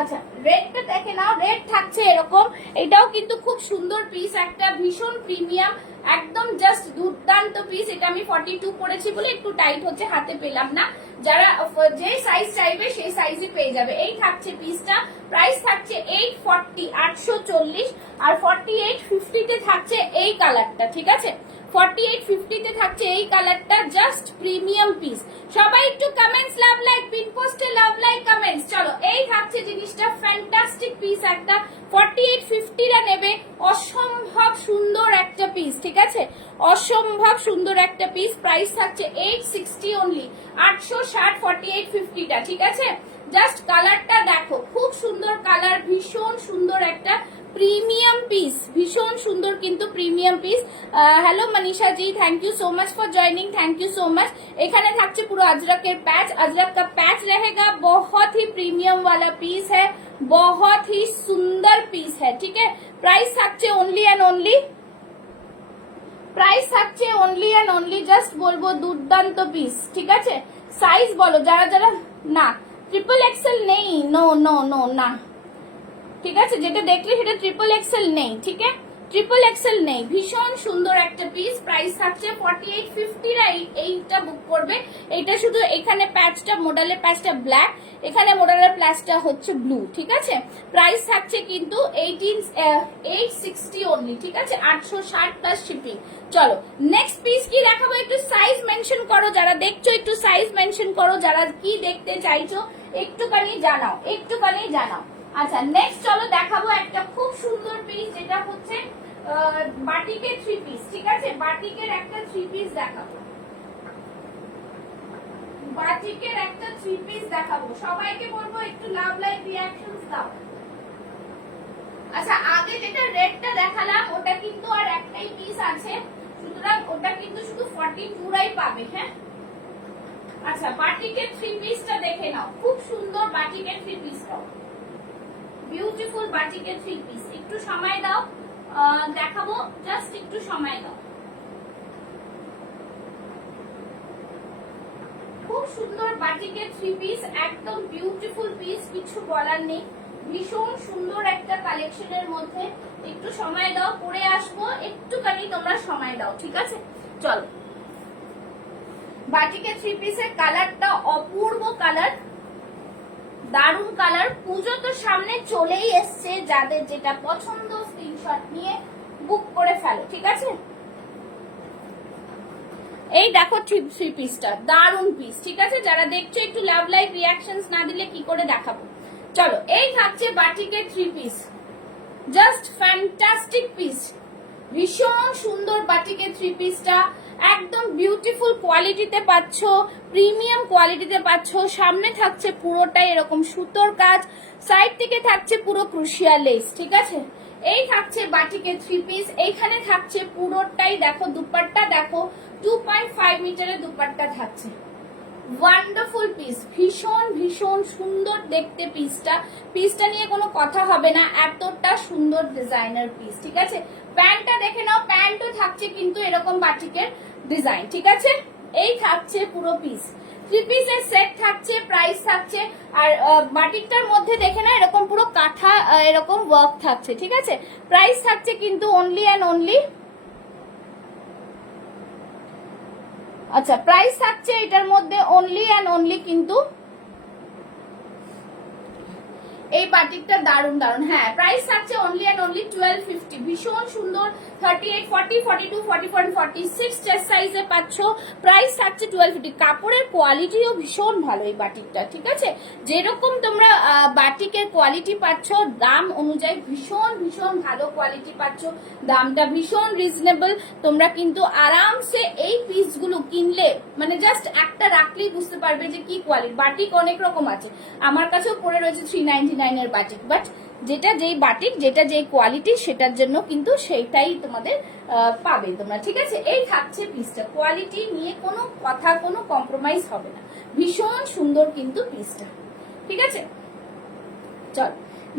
আচ্ছা রেডটা দেখে নাও, রেড থাকছে এরকম, এটাও কিন্তু খুব সুন্দর পিস, একটা ভীষণ প্রিমিয়াম, একদম জাস্ট দুর্দান্ত পিস। এটা আমি 42 পরেছি বলে একটু টাইট হচ্ছে, হাতে পেলাম না, যারা যে সাইজ চাইবে সেই সাইজই পেয়ে যাবে। এই থাকছে পিসটা, প্রাইস থাকছে 840, 840। আর 48, 50 তে থাকছে এই কালারটা। ঠিক আছে, 4850 তে থাকছে এই কালারটা, জাস্ট প্রিমিয়াম পিস। সবাই একটু কমেন্টস, লাভ লাইক, পিন পোস্টে লাভ লাইক কমেন্টস। চলো, এই থাকছে জিনিসটা, ফ্যান্টাস্টিক পিস একটা, 4850 রা নেবে, অসম্ভব সুন্দর একটা পিস, ঠিক আছে, অসম্ভব সুন্দর একটা পিস। প্রাইস থাকছে 860 অনলি, 860 4850 টা, ঠিক আছে। জাস্ট কালারটা দেখো, খুব সুন্দর কালার, ভীষণ সুন্দর একটা প্রিমিয়াম পিস, ভীষণ সুন্দর কিন্তু premium piece. Hello Manisha ji, thank you so much for joining, thank you so much. এখানে থাকছে পুরো अजरक पैच, अजरक का पैच रहेगा, बहुत ही प्रीमियम वाला पीस है, बहुत ही सुंदर पीस है, ठीक है। प्राइस থাকছে ओनली एंड ओनली, প্রাইস থাকছে ओनली एंड ओनली, জাস্ট বলবো দুর্দান্ত পিস, ঠিক আছে। সাইজ বলো যারা যারা, না ট্রিপল এক্সেল নেই, নো নো নো না, ঠিক আছে, যেটা দেখলে সেটা ট্রিপল এক্সেল নেই, ঠিক আছে, ট্রিপল এক্সেল নেই। ভীষণ সুন্দর একটা পিস, প্রাইস থাকছে 4850 রা এইটা বুক করবে। এইটা শুধু এখানে প্যাচটা, মডেলের প্যাচটা ব্ল্যাক, এখানে মডেলের প্যাচটা হচ্ছে ব্লু, ঠিক আছে। প্রাইস থাকছে কিন্তু 860 অনলি, ঠিক আছে, 860 প্লাস শিপিং। চলো নেক্সট পিস কি দেখাবো, একটু সাইজ মেনশন করো, যারা দেখছো একটু সাইজ মেনশন করো, যারা কি দেখতে চাইছো একটুখানি জানাও, একটুখানি জানাও। আচ্ছা নেক্সট চলো দেখাবো একটা খুব সুন্দর পিস, যেটা হচ্ছে বাটিকের 3 পিস, ঠিক আছে, বাটিকের একটা 3 পিস দেখাবো, বাটিকের একটা 3 পিস দেখাবো। সবাইকে বলবো একটু লাভ লাইক রিঅ্যাকশনস দাও। আচ্ছা আগে যেটা রেডটা দেখালাম ওটা কিন্তু আর একটাই পিস আছে, সুতরাং ওটা কিন্তু শুধু 42 রাই পাবে, হ্যাঁ। আচ্ছা বাটিকের 3 পিসটা দেখে নাও, খুব সুন্দর বাটিকের 3 পিসটা, বিউটিফুল বাটিকের 3 পিস। একটু সময় দাও, দেখাবো, জাস্ট একটু সময় দাও। খুব সুন্দর বাটিকের 3 পিস, একদম বিউটিফুল পিস, কিছু বলার নেই, ভীষণ সুন্দর একটা কালেকশনের মধ্যে। একটু সময় দাও, পরে আসবো, একটুখানি তোমরা সময় দাও, ঠিক আছে। চলো, বাটিকের 3 পিসের কালারটা অপূর্ব কালার, দারুন কালার। পুজো তো সামনে চলেই এসছে, যাদের যেটা পছন্দ স্ক্রিনশট নিয়ে বুক করে ফেলো, ঠিক আছে। এই দেখো 3 পিসটা, দারুন পিস, ঠিক আছে। যারা দেখছো একটু লাভ লাইক রিঅ্যাকশনস না দিলে কি করে দেখাবো। চলো এই থাকছে বাটিকের 3 পিস, জাস্ট ফ্যান্টাস্টিক পিস, ভীষণ সুন্দর বাটিকের 3 পিসটা, একদম বিউটিফুল কোয়ালিটিতে পাচ্ছ, প্রিমিয়াম কোয়ালিটিতে পাচ্ছ। সামনে থাকছে পুরোটাই এরকম সুতোর কাজ, সাইড থেকে থাকছে পুরো ক্রুশিয়া লেস, ঠিক আছে। এই থাকছে বাটিকের 3 পিস, এইখানে থাকছে পুরোটাই, দেখো দুপাট্টা দেখো, 2.5 মিটারের দুপাট্টা থাকছে, ওয়ান্ডারফুল পিস, ভীষণ ভীষণ সুন্দর দেখতে পিসটা, পিসটা নিয়ে কোনো কথা হবে না, এতটা সুন্দর ডিজাইনার পিস, ঠিক আছে। প্যান্টটা দেখে নাও, প্যান্টও থাকছে কিন্তু এরকম বাটিকের ডিজাইন, ঠিক আছে। এই থাকছে পুরো পিস, 3 পিসের সেট থাকছে, প্রাইস থাকছে, আর বাটিকটার মধ্যে দেখে না এরকম পুরো কাঁথা এরকম ওয়ার্ক থাকছে, ঠিক আছে। প্রাইস থাকছে কিন্তু অনলি অ্যান্ড অনলি, আচ্ছা প্রাইস থাকছে এটার মধ্যে অনলি অ্যান্ড অনলি কিন্তু এই বাটিকটা দারুন দারুন, হ্যাঁ প্রাইস থাকছে অনলি এন্ড অনলি 1250, ভীষণ সুন্দর, 38 40 42 44 46 চেস্ট সাইজে পাচ্ছ, প্রাইস থাকছে 1250। কাপড়ের কোয়ালিটিও ভীষণ ভালো এই বাটিকটা, ঠিক আছে। যেরকম তোমরা বাটিকের কোয়ালিটি পাচ্ছ, দাম অনুযায়ী ভীষণ ভীষণ ভালো কোয়ালিটি পাচ্ছ, দামটা ভীষণ রিজনেবল। তোমরা কিন্তু আরামসে এই পিসগুলো কিনলে, মানে জাস্ট একটা রাখলেই বুঝতে পারবে যে কি কোয়ালিটি। বাটিক অনেক রকম আছে, আমার কাছেও পড়ে রয়েছে 399 এর বাটিক, বাট যেটা যেই বাটিক, যেটা যেই কোয়ালিটি, সেটার জন্য কিন্তু সেইটাই তোমাদের পাবে তোমরা, ঠিক আছে। এই থাকছে পিসটা, কোয়ালিটি নিয়ে কোনো কথা, কোনো কম্প্রোমাইজ হবে না, ভীষণ সুন্দর কিন্তু পিসটা, ঠিক আছে। চল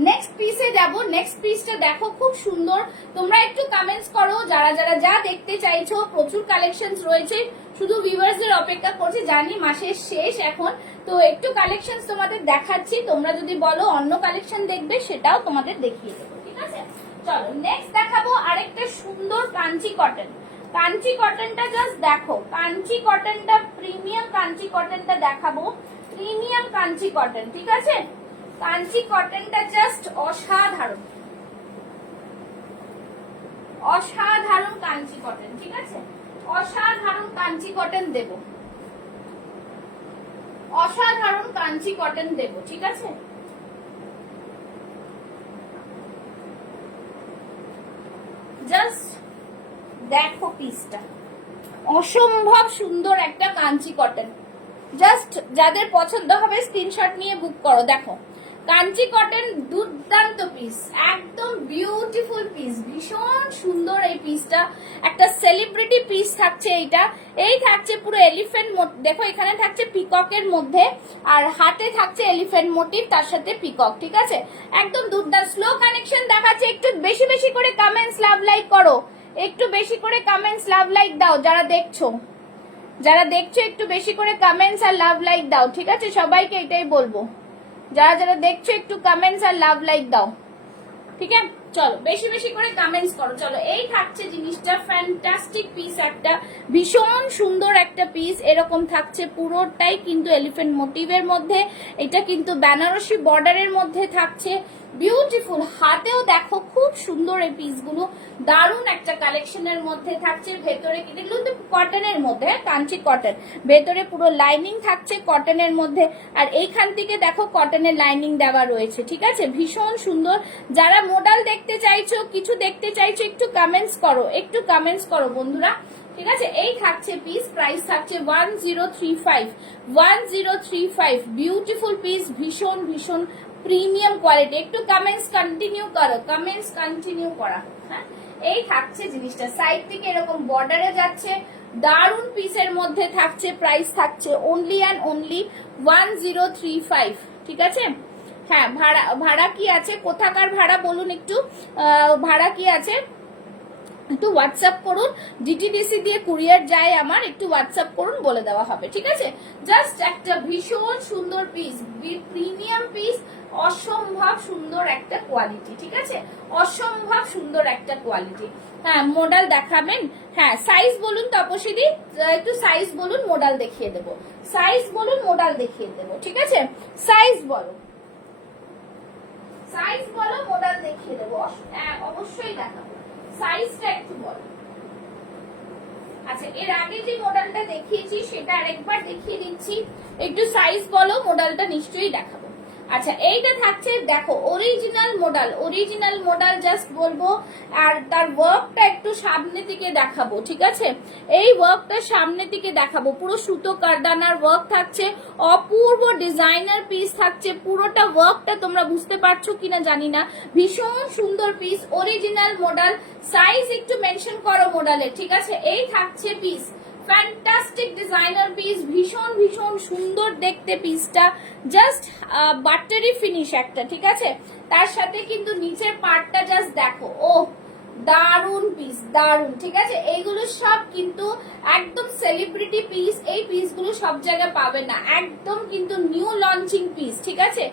নেক্সট পিসে যাব। নেক্সট পিসটা দেখো খুব সুন্দর, তোমরা একটু কমেন্টস করো যারা যারা যা দেখতে চাইছো, প্রচুর কালেকশনস রয়েছে, শুধু ভিউয়ার্সদের অপেক্ষা করছে, জানি মাসের শেষ এখন, তো একটু কালেকশনস তোমাদের দেখাচ্ছি, তোমরা যদি বলো অন্য কালেকশন দেখবে সেটাও তোমাদের দেখিয়ে দেবো, ঠিক আছে। চলো নেক্সট দেখাবো আরেকটা সুন্দর কাঞ্চি কটন। কাঞ্চি কটনটা জাস্ট দেখো, কাঞ্চি কটনটা প্রিমিয়াম, কাঞ্চি কটনটা দেখাবো, প্রিমিয়াম কাঞ্চি কটন, ঠিক আছে। কাঞ্চি কটনটা জাস্ট অসাধারণ, অসাধারণ কাঞ্চি কটন, ঠিক আছে। অসাধারণ কাঞ্চি কটন দেব, অসাধারণ কাঞ্চি কটন দেব, ঠিক আছে। জাস্ট দেখো পিসটা, অসম্ভব সুন্দর একটা কাঞ্চি কটন। জাস্ট যাদের পছন্দ হবে স্ক্রিনশট নিয়ে বুক করো। দেখো কাঞ্চি কটন দুর্দান্ত পিস, একদম বিউটিফুল পিস, ভীষণ সুন্দর এই পিসটা, একটা সেলিব্রিটি পিস থাকছে এইটা। এই থাকছে পুরো এলিফ্যান্ট, দেখো এখানে থাকছে পিককের মধ্যে, আর হাতে থাকছে এলিফ্যান্ট মোটিভ, তার সাথে পিকক, ঠিক আছে। একদম দুর্দান্ত। স্লো কানেকশন দেখাচ্ছে, একটু বেশি বেশি করে কমেন্টস লাভ লাইক করো, একটু বেশি করে কমেন্টস লাভ লাইক দাও। যারা দেখছো একটু বেশি করে কমেন্টস আর লাভ লাইক দাও, ঠিক আছে। সবাইকে এটাই বলবো, যারা যারা দেখছো একটু কমেন্টস আর লাভ লাইক দাও, ঠিক আছে। চলো বেশি বেশি করে কমেন্টস করো। চলো এই থাকছে জিনিসটা, ফ্যান্টাস্টিক পিস, একটা ভীষণ সুন্দর একটা পিস। এরকম থাকছে পুরোটাই কিন্তু এলিফ্যান্ট মোটিভের মধ্যে, এটা কিন্তু বেনারসি বর্ডারের মধ্যে থাকছে, বিউটিফুল। হাতেও দেখো খুব সুন্দর এই পিসগুলো, দারুণ একটা কালেকশনের মধ্যে থাকছে। ভেতরে কিন্তু কটনের মধ্যে, কাঞ্চি কটন, ভেতরে পুরো লাইনিং থাকছে কটনের মধ্যে, আর এইখান থেকে দেখো কটনের লাইনিং দেওয়া রয়েছে, ঠিক আছে। ভীষণ সুন্দর। যারা মডেল দেখতে চাইছো, কিছু দেখতে চাইছো, একটু কমেন্টস করো, একটু কমেন্টস করো বন্ধুরা, ঠিক আছে। এই থাকছে পিস, প্রাইস থাকছে 1035, বিউটিফুল পিস, ভীষণ ভীষণ প্রিমিয়াম কোয়ালিটি। একটু কমেন্টস কন্টিনিউ করো, কমেন্টস কন্টিনিউ করা, হ্যাঁ। এই থাকছে জিনিসটা, সাইড থেকে এরকম বর্ডারে যাচ্ছে, দারুন পিসের মধ্যে থাকছে। প্রাইস থাকছে অনলি অ্যান্ড অনলি 1035, ঠিক আছে। হ্যাঁ, ভাড়া কি আছে, কোথাকার ভাড়া বলুন একটু, ভাড়া কি আছে একটু হোয়াটসঅ্যাপ করুন। ডিটিডিসি দিয়ে কুরিয়ার যায় আমার, একটু হোয়াটসঅ্যাপ করুন, বলে দেওয়া হবে, ঠিক আছে। জাস্ট একটা ভীষণ সুন্দর পিস, প্রিমিয়াম পিস, অসম্ভব সুন্দর একটা কোয়ালিটি, ঠিক আছে, অসম্ভব সুন্দর একটা কোয়ালিটি। হ্যাঁ, মডেল দেখাবেন, হ্যাঁ সাইজ বলুন তপস্বী, একটু সাইজ বলুন, মডেল দেখিয়ে দেবো, সাইজ বলুন, মডেল দেখিয়ে দেবো, ঠিক আছে। সাইজ বলো, সাইজ বলো, মডেল দেখিয়ে দেবো, অবশ্যই দেখাবো। সাইজটা একটু বলো। আচ্ছা, এর আগে যে মডেলটা দেখিয়েছি সেটা আরেকবার দেখিয়ে দিচ্ছি, একটু সাইজ বলো, মডেলটা নিশ্চয়ই দেখাবো। আচ্ছা, এইটা থাকছে দেখো অরিজিনাল মডেল, জাস্ট বলবো, আর তার ওয়ার্কটা একটু সামনে থেকে দেখাবো, ঠিক আছে। এই ওয়ার্কটা সামনে থেকে দেখাবো, পুরো সুতো কারদানার ওয়ার্ক থাকছে, অপূর্ব ডিজাইনার পিস থাকছে, পুরোটা ওয়ার্কটা তোমরা বুঝতে পারছো কিনা জানি না, ভীষণ সুন্দর পিস, অরিজিনাল মডেল। সাইজ একটু মেনশন করো মডেলের, ঠিক আছে। এই থাকছে পিস, ফ্যান্টাস্টিক ডিজাইনার পিস, ভীষণ ভীষণ সুন্দর দেখতে পিসটা, জাস্ট বাটারি ফিনিশ একটা, ঠিক আছে। তার সাথে কিন্তু নিচের পার্টটা জাস্ট দেখো, ও দারুন পিস, দারুন, ঠিক আছে। এইগুলো সব কিন্তু একদম সেলিব্রিটি পিস, এই পিসগুলো সব জায়গায় পাবে না, একদম কিন্তু নিউ লঞ্চিং পিস, ঠিক আছে,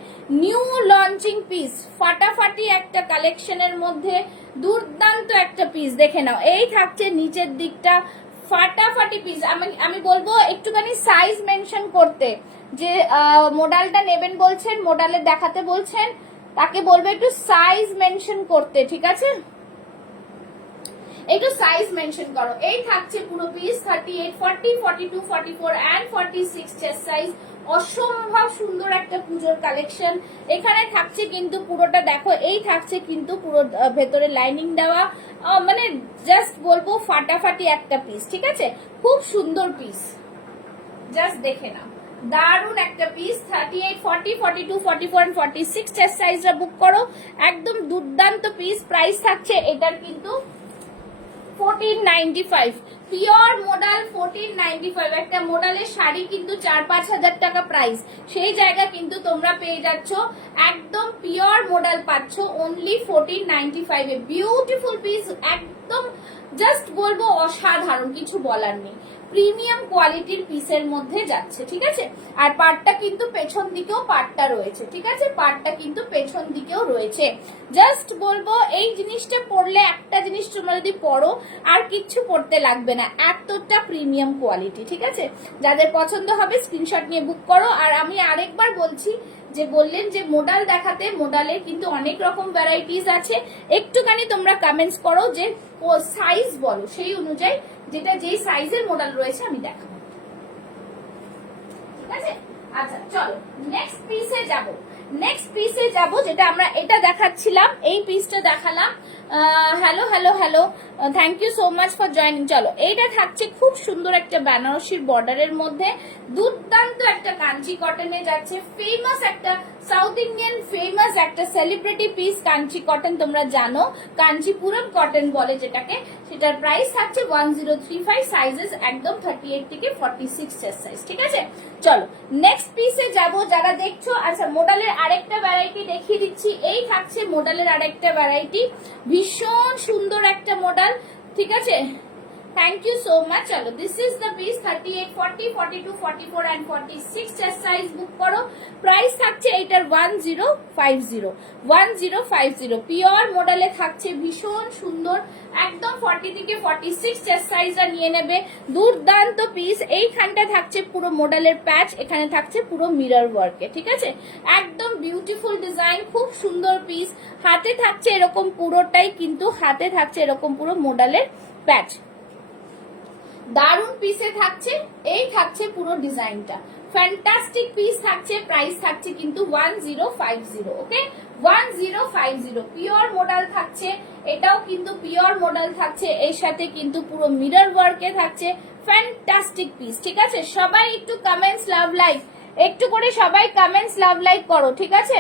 নিউ লঞ্চিং পিস, ফাটাফাটি একটা কালেকশনের মধ্যে দুর্দান্ত একটা পিস, দেখে নাও। এই থাকছে নিচের দিকটা, ফাটাফাটি পিস। আমি বলবো একটুখানি সাইজ মেনশন করতে, যে মডেলটা নেবেন বলছেন, মডেলে দেখাতে বলছেন, তাকে বলবো একটু সাইজ মেনশন করতে, ঠিক আছে, একটু সাইজ মেনশন করো। এই থাকছে পুরো পিস 38, 40, 42, 44 এন্ড 46 চেস্ট সাইজ, অসম্ভব সুন্দর একটা পুজোর কালেকশন। এখানে থাকছে কিন্তু পুরোটা দেখো, এই থাকছে কিন্তু পুরো ভেতরে লাইনিং দেওয়া, মানে জাস্ট বলবো ফাটাফাটি একটা পিস, ঠিক আছে, খুব সুন্দর পিস, জাস্ট দেখে নাও, দারুন একটা পিস। 38, 40, 42, 44 এন্ড 46 চেস্ট সাইজটা বুক করো, একদম দুর্দান্ত পিস। প্রাইস থাকছে এটার কিন্তু 1495, পিওর মডেল 1495। একটা মডেলের শাড়ি কিন্তু 4-5 হাজার টাকা প্রাইস, সেই জায়গা কিন্তু তোমরা পেয়ে যাচ্ছ একদম পিওর মডেল, পাচ্ছ অনলি 1495 এ। বিউটিফুল পিস, একদম জাস্ট বলবো অসাধারণ, কিছু বলার নেই, প্রিমিয়াম কোয়ালিটির পিসের মধ্যে যাচ্ছে, ঠিক আছে। আর পার্টটা কিন্তু পেছন দিকেও পার্টটা রয়েছে, ঠিক আছে, পার্টটা কিন্তু পেছন দিকেও রয়েছে। জাস্ট বলবো এই জিনিসটা পরলে, একটা জিনিস তোমরা যদি পরো আর কিচ্ছু পরতে লাগবে না, এতটা প্রিমিয়াম কোয়ালিটি, ঠিক আছে। যাদের পছন্দ হবে স্ক্রিনশট নিয়ে বুক করো। আর আমি আরেকবার বলছি, যে বললেন যে মোডাল দেখাতে, মোডালের কিন্তু অনেক রকম ভ্যারাইটিস আছে। একটুখানি তোমরা কমেন্টস করো যে ও সাইজ বলো, সেই অনুযায়ী যেটা যেই সাইজের মোডাল রয়েছে আমি দেখাবো, ঠিক আছে? আচ্ছা চলো নেক্সট পিসে যাব। নেক্সট পিসে যাব যেটা আমরা এটা দেখাচ্ছিলাম, এই পিসটা দেখালাম। Hello hello hello, thank you so much for joining. চলো এইটা থাকছে খুব সুন্দর একটা বেনারসির বর্ডারের মধ্যে, দুর্দান্ত একটা কাঞ্চি কটনে যাচ্ছে, ফেমাস একটা সাউথ ইন্ডিয়ান ফেমাস একটা সেলিব্রিটি পিস কাঞ্চি কটন, তোমরা জানো কাঞ্চিপুরম কটন বলে যেটাকে। সেটার প্রাইস থাকছে 1035, সাইজেস একদম 38 থেকে 46 সাইজ, ঠিক আছে? চলো নেক্সট পিসে যাব যারা দেখছো। আচ্ছা মোডালের আরেকটা ভ্যারাইটি দেখিয়ে দিচ্ছি, এই থাকছে মোডালের আরেকটা ভ্যারাইটি, ভীষণ সুন্দর একটা মডেল, ঠিক আছে? Thank you so much. চলো this is the piece 38, 40, 42, 44 and 46 size book করো। প্রাইস থাকছে এটার 1050 পিওর মডেলে থাকছে, ভীষণ সুন্দর একদম 40 থেকে 46 সাইজটা নিয়ে নেবে, দুর্দান্ত পিস। এইখানটা থাকছে পুরো মডেলের প্যাচ, এখানে থাকছে পুরো মিরর ওয়ার্কে, ঠিক আছে? একদম বিউটিফুল ডিজাইন, খুব সুন্দর পিস। হাতে থাকছে এরকম পুরোটাই, কিন্তু হাতে থাকছে এরকম পুরো মডেলের প্যাচ, দারুন পিসে থাকছে। এই থাকছে পুরো ডিজাইনটা, ফ্যান্টাস্টিক পিস থাকছে। প্রাইস থাকছে কিন্তু 1050, ওকে 1050 পিওর মডেল থাকছে, এটাও কিন্তু পিওর মডেল থাকছে, এর সাথে কিন্তু পুরো মিরর ওয়ার্কে থাকছে, ফ্যান্টাস্টিক পিস, ঠিক আছে? সবাই একটু কমেন্টস লাভ লাইক, একটু করে সবাই কমেন্টস লাভ লাইক করো, ঠিক আছে?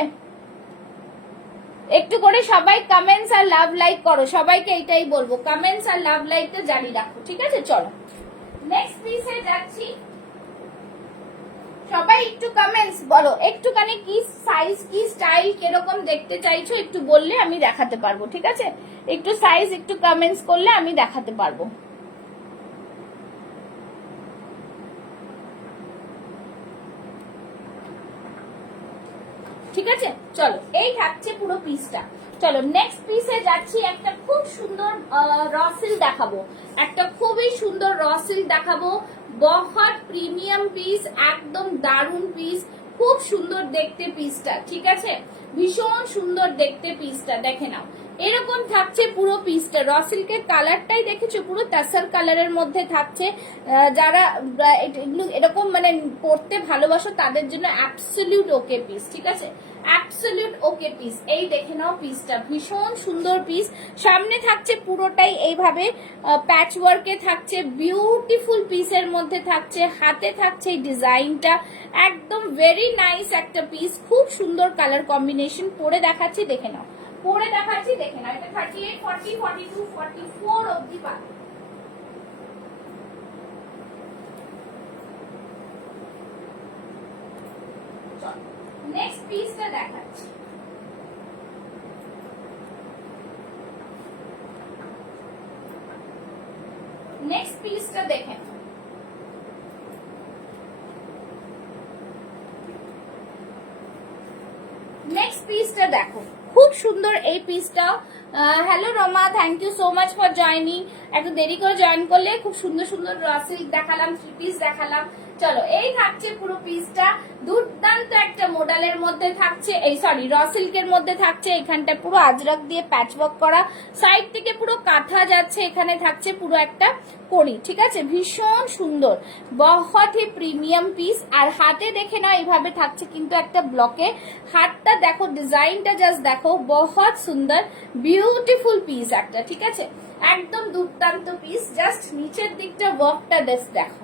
একটু করে সবাই কমেন্টস আর লাভ লাইক করো, সবাইকে এটাই বলবো, কমেন্টস আর লাভ লাইকটা জারি রাখো, ঠিক আছে? চলো নেক্সট পিসে যাচ্ছি। সবাই একটু কমেন্টস বলো, একটুখানি কি সাইজ কি স্টাইল কিরকম দেখতে চাইছো একটু বললে আমি দেখাতে পারবো, ঠিক আছে? একটু সাইজ একটু কমেন্টস করলে আমি দেখাতে পারবো, ঠিক আছে? চলো এই থাকছে পুরো পিসটা। চলো নেক্সট পিসে যাচ্ছি, একটা খুব সুন্দর রসিল দেখাবো, একটা খুবই সুন্দর রসিল দেখাবো, বহুত প্রিমিয়াম পিস, একদম দারুন পিস, খুব সুন্দর দেখতে পিসটা, ঠিক আছে? ভীষণ সুন্দর দেখতে পিসটা, দেখে নাও এরকম থাকছে পুরো পিসটা। রসিল্কের কালারটাই দেখেছো, পুরো তাসার কালারের মধ্যে থাকছে। যারা এগুলো এরকম মানে পড়তে ভালোবাসো তাদের জন্য অ্যাবসলিউট ওকে পিস, ঠিক আছে? অ্যাবসলিউট ওকে পিস। এই দেখে নাও পিসটা, ভীষণ সুন্দর পিস। সামনে থাকছে পুরোটাই এইভাবে প্যাচ ওয়ার্কে থাকছে, বিউটিফুল পিসের মধ্যে থাকছে, হাতে থাকছে এই ডিজাইনটা, একদম ভেরি নাইস একটা পিস, খুব সুন্দর কালার কম্বিনেশন। পরে দেখাচ্ছি, দেখে নাও, পরে দেখাচ্ছি, দেখে নাও। এটা 38, 40, 42, 44 অবধি পাবে। নেক্সট পিসটা দেখাচ্ছি। নেক্সট পিসটা দেখেন, নেক্সট পিসটা দেখো, খুব সুন্দর এই পিসটাও। Hello Rama, thank you so much for joining. একটু দেরি করে জয়েন করলে, খুব সুন্দর সুন্দর রসিল্ক দেখালাম, থ্রি পিস দেখালাম। চলো এই থাকছে পুরো পিসটা, দুর্দান্ত একটা মডেলের মধ্যে থাকছে, এই সরি রসিল্কের মধ্যে থাকছে। এখানটা পুরো আজরাক দিয়ে প্যাচওয়ার্ক করা, সাইড থেকে পুরো কাঁথা যাচ্ছে, এখানে থাকছে পুরো একটা কড়ি, ঠিক আছে? ভীষণ সুন্দর, বহুত হি প্রিমিয়াম পিস। আর হাতে দেখে নাও এইভাবে থাকছে কিন্তু একটা ব্লকে, হাতটা দেখো, ডিজাইনটা জাস্ট দেখো, বহুত সুন্দর বিউটিফুল পিস একটা, ঠিক আছে? একদম দুর্দান্ত পিস। জাস্ট নিচের দিকটা ওয়ার্কটা দেখো,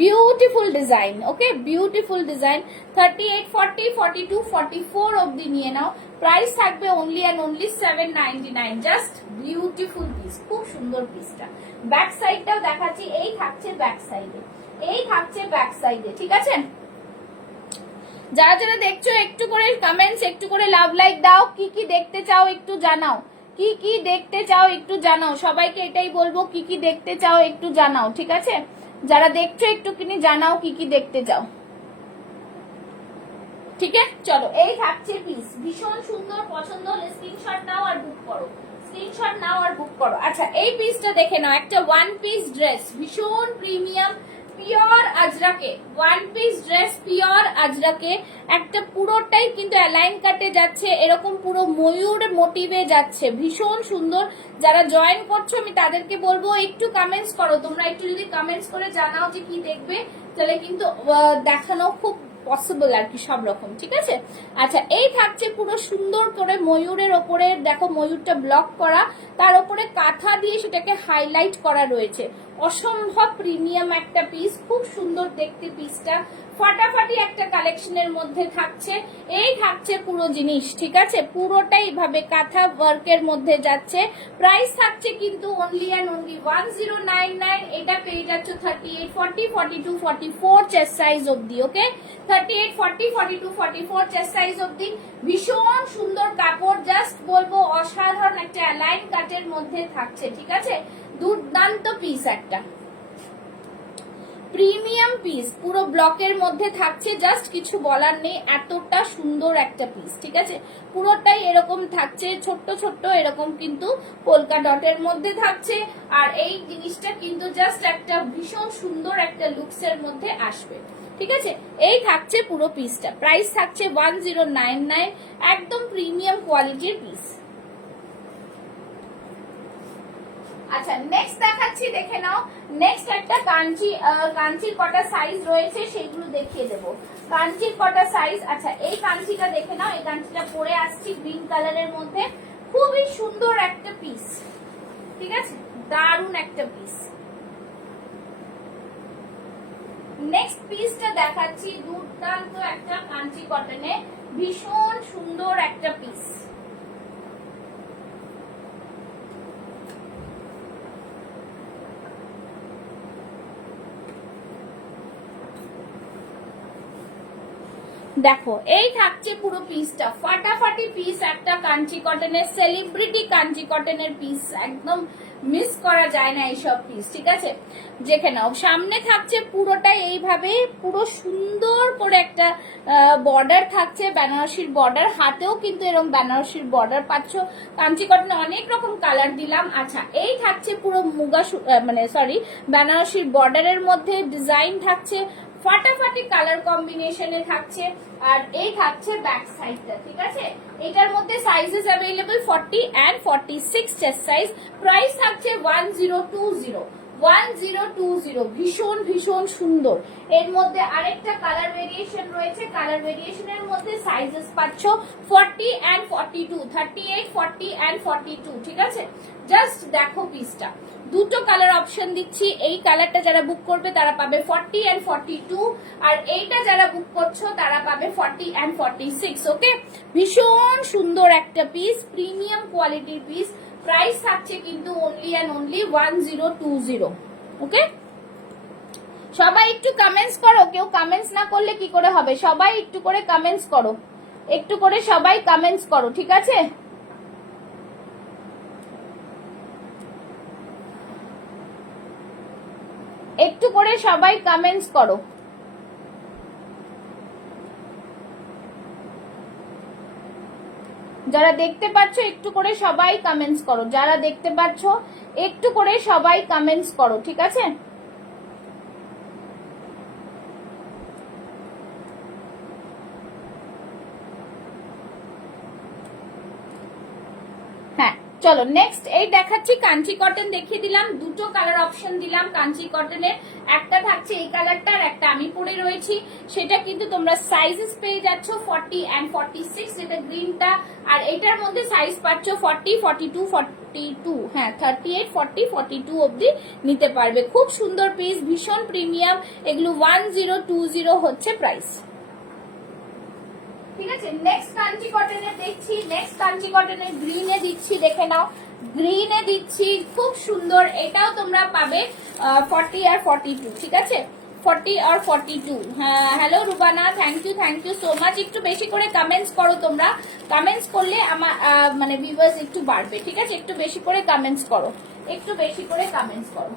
beautiful design, okay beautiful design. 38, 40, 42, 44 অবধি নিয়ে নাও। প্রাইস থাকবে only and only 799। Just beautiful piece, খুব সুন্দর পিসটা। ব্যাক সাইডটাও দেখাচ্ছি, এই থাকছে ব্যাক সাইডে, এই থাকছে ব্যাক সাইডে, ঠিক আছে? যারা যারা দেখছো একটু করে কমেন্টস, একটু করে লাভ লাইক দাও, কি কি দেখতে চাও একটু জানাও, কি কি দেখতে চাও একটু জানাও। সবাইকে এটাই বলবো, কি কি দেখতে চাও একটু জানাও, ঠিক আছে? যারা দেখছো একটু কিনি জানাও কি কি দেখতে চাও, ঠিক আছে? চলো এই থাকছে পিস, ভীষণ সুন্দর, পছন্দ হলে স্ক্রিনশট নাও আর বুক করো, স্ক্রিনশট নাও আর বুক করো। আচ্ছা এই পিসটা দেখে নাও, একটা ওয়ান পিস ড্রেস, ভীষণ প্রিমিয়াম পিওর আজরাকে, ওয়ান পিস ড্রেস পিওর আজরাকে, একটা পুরোটাই কিন্তু অ্যালাইন কাটে যাচ্ছে, এরকম পুরো ময়ূর মোটিভে যাচ্ছে, ভীষণ সুন্দর। যারা জয়েন করছো আমি তাদেরকে বলবো একটু কমেন্টস করো, তোমরা একটু যদি কমেন্টস করে জানাও যে কি দেখবে, তাহলে কিন্তু দেখানো খুব পসিবল আর কি সব রকম, ঠিক আছে। আচ্ছা, এই থাকছে পুরো সুন্দর করে ময়ূরের ওপরে, দেখো ময়ূরটা ব্লক করা, তার উপরে কাঁথা দিয়ে সেটাকে হাইলাইট করা রয়েছে, অসম্ভব প্রিমিয়াম একটা পিস, খুব সুন্দর দেখতে পিসটা, ফাটাফাটি একটা কালেকশনের মধ্যে থাকছে। এই থাকছে পুরো জিনিস, ঠিক আছে, পুরোটাই ভাবে কাঁথা ওয়ার্কের মধ্যে যাচ্ছে। প্রাইস থাকছে কিন্তু অনলি অ্যান্ড অনলি 1099। এটা পেয়ে যাচ্ছ 38, 40, 42, 44 চেস্ট সাইজ অবধি। ওকে, 38, 40, 42, 44 চেস্ট সাইজ অবধি। ভীষণ সুন্দর কাপড়, জাস্ট বলবো অসাধারণ একটা অ্যালাইন কাটের মধ্যে থাকছে, ঠিক আছে, দুর্দান্ত পিস একটা, প্রিমিয়াম পিস, পুরো ব্লকের মধ্যে থাকছে, জাস্ট কিছু বলার নেই, এতটা সুন্দর একটা পিস, ঠিক আছে। পুরোটাই এরকম থাকছে, ছোট্ট ছোট্ট এরকম কিন্তু পোলকা ডটের মধ্যে থাকছে, আর এই জিনিসটা কিন্তু জাস্ট একটা ভীষণ সুন্দর একটা লুকস এর মধ্যে আসবে, ঠিক আছে। এই থাকছে পুরো পিসটা, প্রাইস থাকছে 1099, একদম প্রিমিয়াম কোয়ালিটির পিস। আচ্ছা, নেক্সট দেখাচ্ছি, দেখে নাও। নেক্সট একটা কাঞ্চির কটা সাইজ রয়েছে সেগুলো দেখিয়ে দেবো। কাঞ্চির কটা সাইজ, আচ্ছা এই কাঞ্চিটা দেখে নাও, এই কাঞ্চিটা পরে আসছি গ্রিন কালারের মধ্যে, খুবই সুন্দর একটা পিস, ঠিক আছে, দারুণ একটা পিস। নেক্সট পিসটা দেখাচ্ছি, দুর্দান্ত একটা কাঞ্চি কটনে, ভীষণ সুন্দর একটা পিস। দেখো, এই থাকছে পুরো পিসটা, ফাটাফাটি পিস একটা কাঞ্চি কটনের, সেলিব্রিটি কাঞ্চি কটনের পিস, একদম মিস করা যায় না এইসব পিস, ঠিক আছে। দেখে নাও, সামনে থাকছে পুরোটাই এইভাবে পুরো সুন্দর করে একটা বর্ডার থাকছে, বেনারসির বর্ডার, হাতেও কিন্তু এরকম বেনারসির বর্ডার পাচ্ছ। কাঞ্চি কটনে অনেক রকম কালার দিলাম। আচ্ছা, এই থাকছে পুরো মুগা মানে সরি বেনারসির বর্ডারের মধ্যে ডিজাইন থাকছে, ফাটাফাটি কালার কম্বিনেশনে থাকছে, আর এই থাকছে ব্যাক সাইডটা, ঠিক আছে। এটার মধ্যে sizes available 40 and 46 chest size. Price থাকছে 1020, 1020, ভীষণ ভীষণ সুন্দর। এর মধ্যে আরেকটা কালার ভেরিয়েশন রয়েছে, কালার ভেরিয়েশনের মধ্যে সাইজেস পাচ্ছ 40 and 42, 38, 40 and 42, ঠিক আছে। জাস্ট দেখো পিসটা, দুটো কালার অপশন দিচ্ছি, এই কালারটা যারা বুক করবে তারা পাবে 40 and 42, আর এইটা যারা বুক করছো তারা পাবে 40 and 46। ওকে, ভীষণ সুন্দর একটা পিস, প্রিমিয়াম কোয়ালিটির পিস। প্রাইস থাকছে কিন্তু অনলি অ্যান্ড অনলি 1020। ওকে, সবাই একটু কমেন্টস করো, কেউ কমেন্টস না করলে কি করে হবে, সবাই একটু করে কমেন্টস করো, একটু করে সবাই কমেন্টস করো, ঠিক আছে। একটু করে সবাই কমেন্টস করো। যারা দেখতে পাচ্ছ একটু করে সবাই কমেন্টস করো, যারা দেখতে পাচ্ছ একটু করে সবাই কমেন্টস করো, ঠিক আছে। হ্যাঁ, চলো নেক্সট এই দেখাচ্ছি, কাঞ্চি কটন দেখিয়ে দিলাম, দুটো কালার অপশন দিলাম কাঞ্চি কটনের, একটা থাকছে এই কালারটা আর একটা আমি পরে রয়েছি, সেটা কিন্তু তোমরা সাইজেস পেয়ে যাচ্ছ 40 and 46, যেটা গ্রিনটা, আর এটার মধ্যে সাইজ পাচ্ছ 40, 42, 42, হ্যাঁ 38, 40, 42 অবধি নিতে পারবে। খুব সুন্দর পিস, ভীষণ প্রিমিয়াম, এগুলো 1020 হচ্ছে প্রাইস, ঠিক আছে। নেক্সট কাঞ্চি কটনের দেখছি, নেক্সট কাঞ্চি কটনের গ্রিনে দিচ্ছি, দেখে নাও, গ্রিনে দিচ্ছি, খুব সুন্দর, এটাও তোমরা পাবে 40 আর 42, ঠিক আছে, 40 আর 42। হ্যাঁ, hello Rubana, thank you so much. একটু বেশি করে কমেন্টস করো, তোমরা কমেন্টস করলে আমার মানে ভিউয়ার্স একটু বাড়বে, ঠিক আছে, একটু বেশি করে কমেন্টস করো, একটু বেশি করে কমেন্টস করো।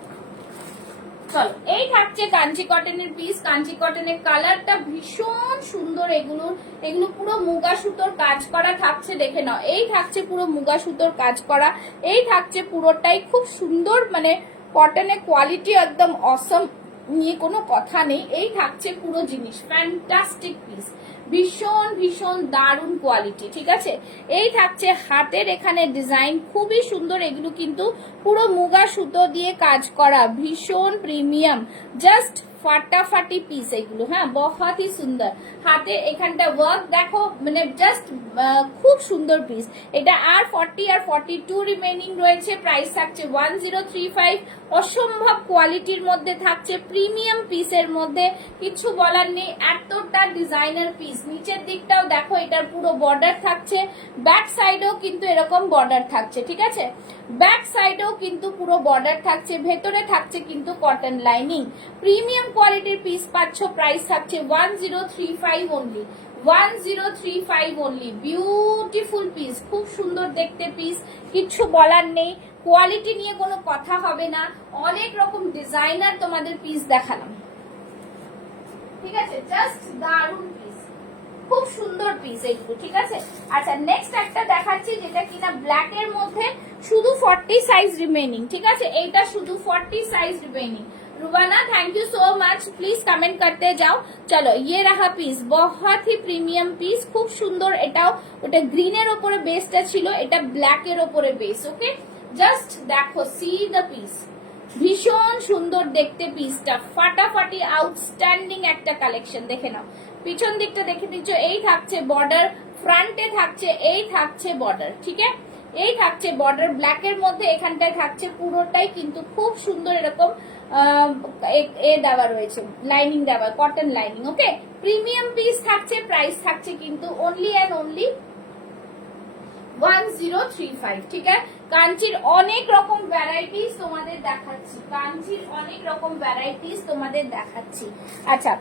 চলো, এই থাকছে কাঞ্চি কটনের পিস, কাঞ্চি কটনের কালারটা ভীষণ সুন্দর, এগুলো পুরো মুগা সুতোর কাজ করা থাকছে, দেখে নাও, এই থাকছে পুরো মুগা সুতোর কাজ করা, এই থাকছে পুরোটাই খুব সুন্দর, মানে কটনের কোয়ালিটি একদম অসম নিয়ে কোনো কথা নেই। এই থাকছে পুরো জিনিস, ফ্যান্টাস্টিক পিস, ভীষণ ভীষণ দারুণ কোয়ালিটি। ঠিক আছে, এই থাকছে হাতের এখানে ডিজাইন, খুবই সুন্দর। এগুলো কিন্তু পুরো মুগা সুতো দিয়ে কাজ করা, ভীষণ প্রিমিয়াম, জাস্ট ফাটাফাটি পিস এগুলো। হ্যাঁ, বহুত হি সুন্দর। হাতে এখানটা ওয়ার্ক দেখো, মানে জাস্ট খুব সুন্দর পিস। এটা আর 40 আর 42 রিমেইনিং রয়েছে। প্রাইস থাকছে 1035। অসম্ভব কোয়ালিটির মধ্যে থাকছে, প্রিমিয়াম পিসের মধ্যে, কিছু বলার নেই। এতটা ডিজাইনার পিস। নিচের দিকটাও দেখো, এটার পুরো বর্ডার থাকছে, ব্যাক সাইডেও কিন্তু এরকম বর্ডার থাকছে। ঠিক আছে, ব্যাক সাইডেও কিন্তু পুরো বর্ডার থাকছে, ভেতরে থাকছে কিন্তু কটন লাইনিং। প্রিমিয়াম কোয়ালিটির পিস পাচ্ছ। প্রাইস থাকছে 1035 অনলি, 1035 অনলি। বিউটিফুল পিস, খুব সুন্দর দেখতে পিস, কিচ্ছু বলার নেই। কোয়ালিটি নিয়ে কোনো কথা হবে না। অনেক রকম ডিজাইনার তোমাদের পিস দেখালাম। ঠিক আছে, জাস্ট দারুন পিস, খুব সুন্দর পিস এগুলো। ঠিক আছে, আচ্ছা নেক্সট একটা দেখাচ্ছি, যেটা কিনা ব্ল্যাক এর মধ্যে, শুধু 40 সাইজ রিমেইনিং। ঠিক আছে, এইটা শুধু 40 size remaining. Rubana thank you so much, please comment करते जाओ। चलो ये रहा पीस, बहुत ही प्रीमियम पीस, खूब सुंदर। এটাও ওটা গ্রিনের উপরে বেসটা ছিল, এটা ব্ল্যাক এর উপরে বেস। ওকে, জাস্ট দেখো, সি দ্য পিস, ভীষণ সুন্দর দেখতে পিসটা, ফাটাফাটি আউটস্ট্যান্ডিং একটা কালেকশন। দেখে নাও, পিছন দিকটা দেখে দিচ্ছ, এই থাকছে বর্ডার, ফ্রন্টে থাকছে, এই থাকছে বর্ডার। ঠিক আছে, এই থাকছে বর্ডার ব্ল্যাক এর মধ্যে, এখানটায় থাকছে পুরোটাই কিন্তু খুব সুন্দর এরকম এ দেওয়া রয়েছে, লাইনিং দেওয়া, কটন লাইনিং। ওকে, প্রিমিয়াম পিস থাকছে। প্রাইস থাকছে কিন্তু অনলি অ্যান্ড অনলি 1035। ঠিক আছে, কাঞ্চির অনেক রকম ভ্যারাইটিস তোমাদের দেখাচ্ছি, কাঞ্চির অনেক রকম ভ্যারাইটিস তোমাদের দেখাচ্ছি। আচ্ছা,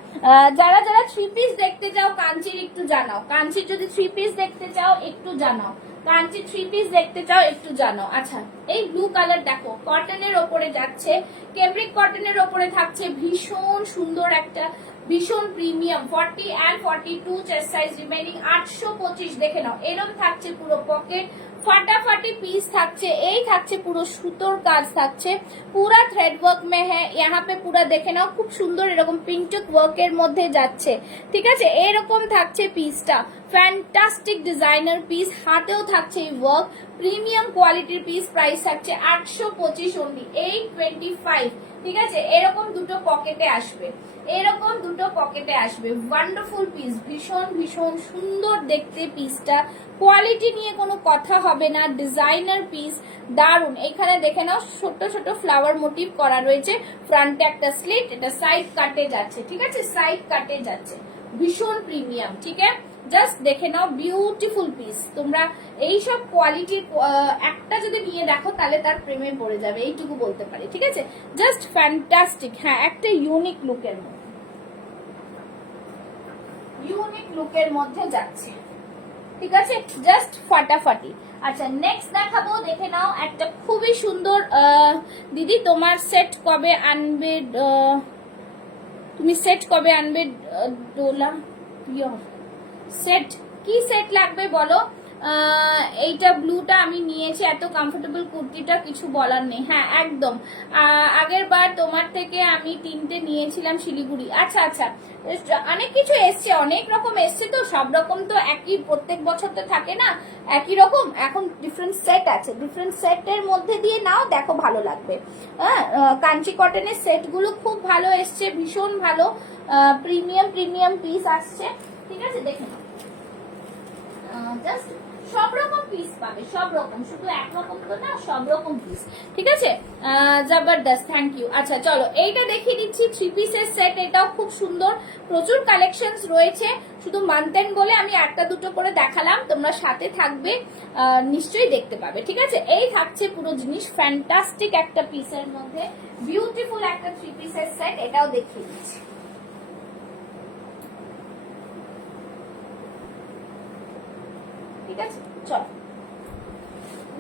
যারা যারা 3 পিস দেখতে চাও কাঞ্চির একটু জানাও, কাঞ্চির যদি 3 পিস দেখতে চাও একটু জানাও, কাঞ্চি 3 পিস দেখতে চাও একটু জানাও। আচ্ছা, এই ব্লু কালার দেখো, কটনের ওপরে যাচ্ছে, ক্যামব্রিক কটনের ওপরে থাকছে, ভীষণ সুন্দর একটা, ভীষণ premium. 40 and 42 chest size remaining, 825। দেখে নাও, এরকম থাকছে পুরো পকেট, ফাটাফাটি পিস থাকছে। এই থাকছে পুরো সুতোর কাজ থাকছে, পুরা থ্রেড ওয়ার্ক মে হ্যাঁ, यहाँ पे পুরা দেখে নাও, খুব সুন্দর এরকম পিঙ্ক ওয়ার্কের মধ্যে যাচ্ছে। ঠিক আছে, এরকম থাকছে পিসটা, ফ্যান্টাস্টিক ডিজাইনার পিস, হাতেও থাকছে এই ওয়ার্ক, প্রিমিয়াম কোয়ালিটির পিস। প্রাইস থাকছে 825 অনলি, 825। ঠিক আছে, এরকম দুটো পকেটে আসবে, এরকম দুটো পকেটে আসবে। ওয়ান্ডারফুল পিস, ভীষণ ভীষণ সুন্দর দেখতে পিসটা, কোয়ালিটি নিয়ে কোনো কথা হবে না, ডিজাইনার পিস, দারুন। এখানে দেখে নাও, ছোট ছোট ফ্লাওয়ার মোটিভ করা রয়েছে, ফ্রন্টে একটা স্লিট, এটা সাইড কাটে যাচ্ছে। ঠিক আছে, সাইড কাটে যাচ্ছে, ভীষণ প্রিমিয়াম। ঠিক আছে, জাস্ট দেখে নাও, বিউটিফুল পিস। তোমরা এইসব কোয়ালিটির একটা যদি নিয়ে দেখো তাহলে তার প্রেমে পড়ে যাবে, এইটুকু বলতে পারি। ঠিক আছে, জাস্ট ফ্যান্টাস্টিক। হ্যাঁ, একটা ইউনিক লুকের মধ্যে, ইউনিক লুকের মধ্যে যাচ্ছে। ঠিক আছে, জাস্ট ফাটাফাটি। আচ্ছা, নেক্সট দেখাবো, দেখে নাও, একটা খুবই সুন্দর। দিদি তোমার সেট কবে আনবে, তুমি সেট কবে আনবে? ডোলা সেট, কি সেট লাগবে বলো? এইটা ব্লুটা আমি নিয়েছি, এত কমফোর্টেবল কুর্তিটা কিছু বলার নেই। হ্যাঁ একদম, আগের বার তোমার থেকে আমি 3টে নিয়েছিলাম শিলিগুড়ি। আচ্ছা আচ্ছা, অনেক কিছু এসছে, অনেক রকম এসছে, তো সব রকম তো একই প্রত্যেক বছর তো থাকে না একই রকম। এখন ডিফারেন্ট সেট আছে, ডিফারেন্ট সেটের মধ্যে দিয়ে নাও, দেখো ভালো লাগবে। হ্যাঁ, কাঞ্চি কটনের সেটগুলো খুব ভালো এসছে, ভীষণ ভালো, প্রিমিয়াম প্রিমিয়াম পিস আসছে। ঠিক আছে, দেখে নাও, জাস্ট সব রকম পিস পাবে, সব রকম, শুধু একরকম তো না, সব রকম পিস। ঠিক আছে, জবরদস্ত, থ্যাংক ইউ। আচ্ছা চলো, এইটা দেখিয়ে দিচ্ছি 3 পিসের সেট, এটাও খুব সুন্দর, প্রচুর কালেকশনস রয়েছে। শুধু মানতেন বলে আমি একটা দুটো করে দেখালাম, তোমরা সাথে থাকবে, নিশ্চয়ই দেখতে পাবে। ঠিক আছে, এই থাকছে পুরো জিনিস, ফ্যান্টাস্টিক একটা পিসের মধ্যে, বিউটিফুল একটা 3 পিসের সেট, এটাও দেখিয়ে দিচ্ছি। ঠিক আছে, চলো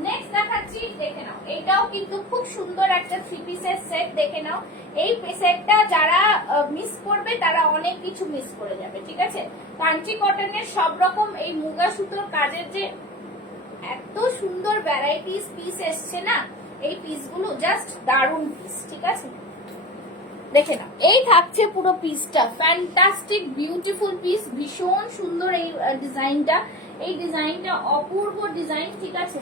নেক্সট দেখাচ্ছি, দেখে নাও, এটাও কিন্তু খুব সুন্দর একটা 3 পিসের সেট। দেখে নাও, এই সেটটা যারা মিস করবে তারা অনেক কিছু মিস করে যাবে। ঠিক আছে, কাঞ্চি কটনের সব রকম এই মুগা সুতোর কাজের যে এত সুন্দর ভ্যারাইটিস পিস এসছে না, এই পিসগুলো জাস্ট দারুণ পিস। ঠিক আছে, দেখে নাও, এই থাকছে পুরো পিসটা, ফ্যান্টাস্টিক বিউটিফুল পিস, ভীষণ সুন্দর এই ডিজাইনটা। এই ডিজাইনটা অপূর্ব ডিজাইন, ঠিক আছে,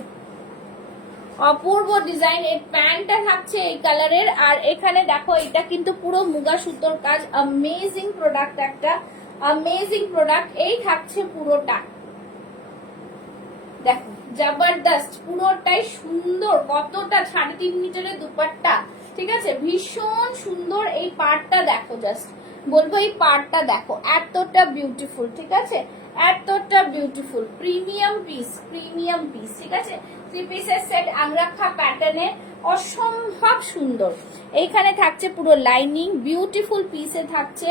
অপূর্ব ডিজাইন। এর প্যান্টটা থাকছে এই কালারের, আর এখানে দেখো এটা কিন্তু পুরো মুগা সুতোর কাজ, অ্যামেজিং প্রোডাক্ট, একটা অ্যামেজিং প্রোডাক্ট। এই থাকছে পুরোটা, দেখো জবরদস্ত, পুরোটাই সুন্দর, কতটা 3.5 মিটারের দুপাট্টা, ঠিক আছে, ভীষণ সুন্দর। এই পার্টটা দেখো, জাস্ট বলবো এই পার্টটা দেখো, এতটা বিউটিফুল, ঠিক আছে, এতটা beautiful, premium piece, premium piece, ঠিক আছে। 3 পিসের সেট আংরাখা প্যাটার্নে, অসম্ভব সুন্দর। এইখানে থাকছে পুরো লাইনিং, বিউটিফুল পিসে থাকছে,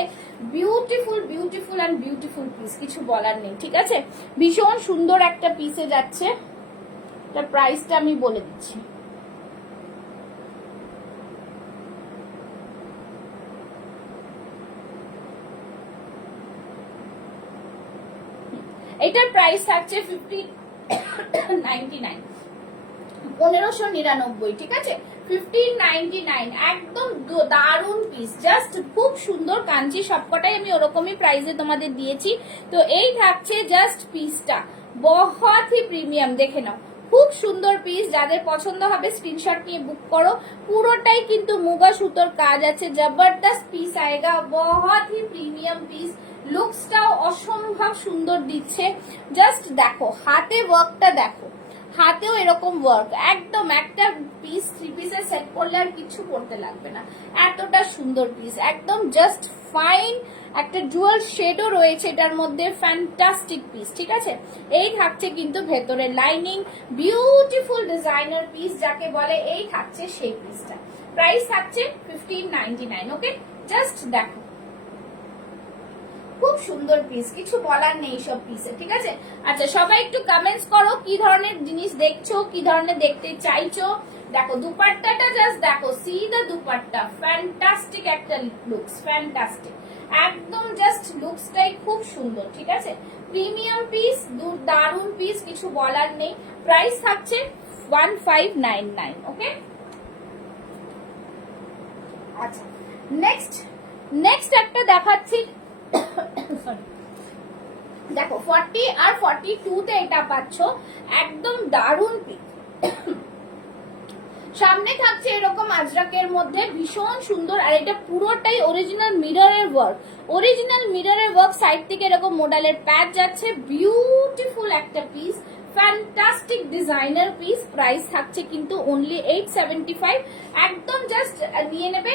beautiful beautiful and beautiful piece, কিছু বলার নেই, ঠিক আছে, ভীষণ সুন্দর একটা পিসে যাচ্ছে। তার প্রাইসটা আমি বলে দিচ্ছি, এটার প্রাইস থাকছে 1599, 1599, ঠিক আছে, 1599, একদম দারুন পিস, জাস্ট খুব সুন্দর কাঞ্চি, সবকটাই আমি ওরকমই প্রাইসে তোমাদের দিয়েছি। তো এই থাকছে জাস্ট পিসটা, বহুত হি প্রিমিয়াম, দেখে নাও, খুব সুন্দর পিস, যাদের পছন্দ হবে স্ক্রিনশট নিয়ে বুক করো। পুরোটাই কিন্তু মুগা সুতোর কাজ আছে, জবরদস্ত পিস আয়েগা, বহুত হি প্রিমিয়াম পিস, লুকসটাও অসম্ভব সুন্দর দিচ্ছে। জাস্ট দেখো হাতে ওয়ার্কটা দেখো, হাতেও এরকম ওয়ার্ক, একদম একটা পিস 3 পিসের সেট করলে আর কিছু করতে লাগবে না, এতটা সুন্দর পিস, একদম জাস্ট ফাইন। একটা ডুয়াল শেডও রয়েছে এটার মধ্যে, ফ্যান্টাস্টিক পিস, ঠিক আছে। এই থাকছে কিন্তু ভেতরে লাইনিং, বিউটিফুল ডিজাইনার পিস যাকে বলে, এই থাকছে সেই পিসটা। প্রাইস থাকছে 1599, ওকে, জাস্ট দেখো, খুব সুন্দর পিস, কিছু বলার নেই সব পিসে, ঠিক আছে। আচ্ছা সবাই একটু কমেন্টস করো কি ধরনের জিনিস দেখছো, কি ধরনের দেখতে চাইছো। দেখো দুপাট্টাটা জাস্ট দেখো, সি দা দুপাট্টা, ফ্যান্টাস্টিক একটা লুকস, ফ্যান্টাস্টিক, একদম জাস্ট লুকসটাই খুব সুন্দর, ঠিক আছে, প্রিমিয়াম পিস, দারুন পিস, কিছু বলার নেই। প্রাইস থাকছে 1599, ওকে। আচ্ছা নেক্সট একটা দেখাচ্ছি, দেখো 40 আর 42 তে এটা পাচ্ছ, একদম দারুন পিস। সামনে থাকছে এরকম আজরাকের মধ্যে, ভীষণ সুন্দর, আর এটা পুরোটাই অরিজিনাল মিররের ওয়ার্ক, অরিজিনাল মিররের ওয়ার্ক, সাইড থেকে এরকম মডেলের প্যাচ যাচ্ছে, বিউটিফুল একটা piece, fantastic designer piece. Price থাকছে কিন্তু অনলি 875, একদম জাস্ট নিয়ে নেবে।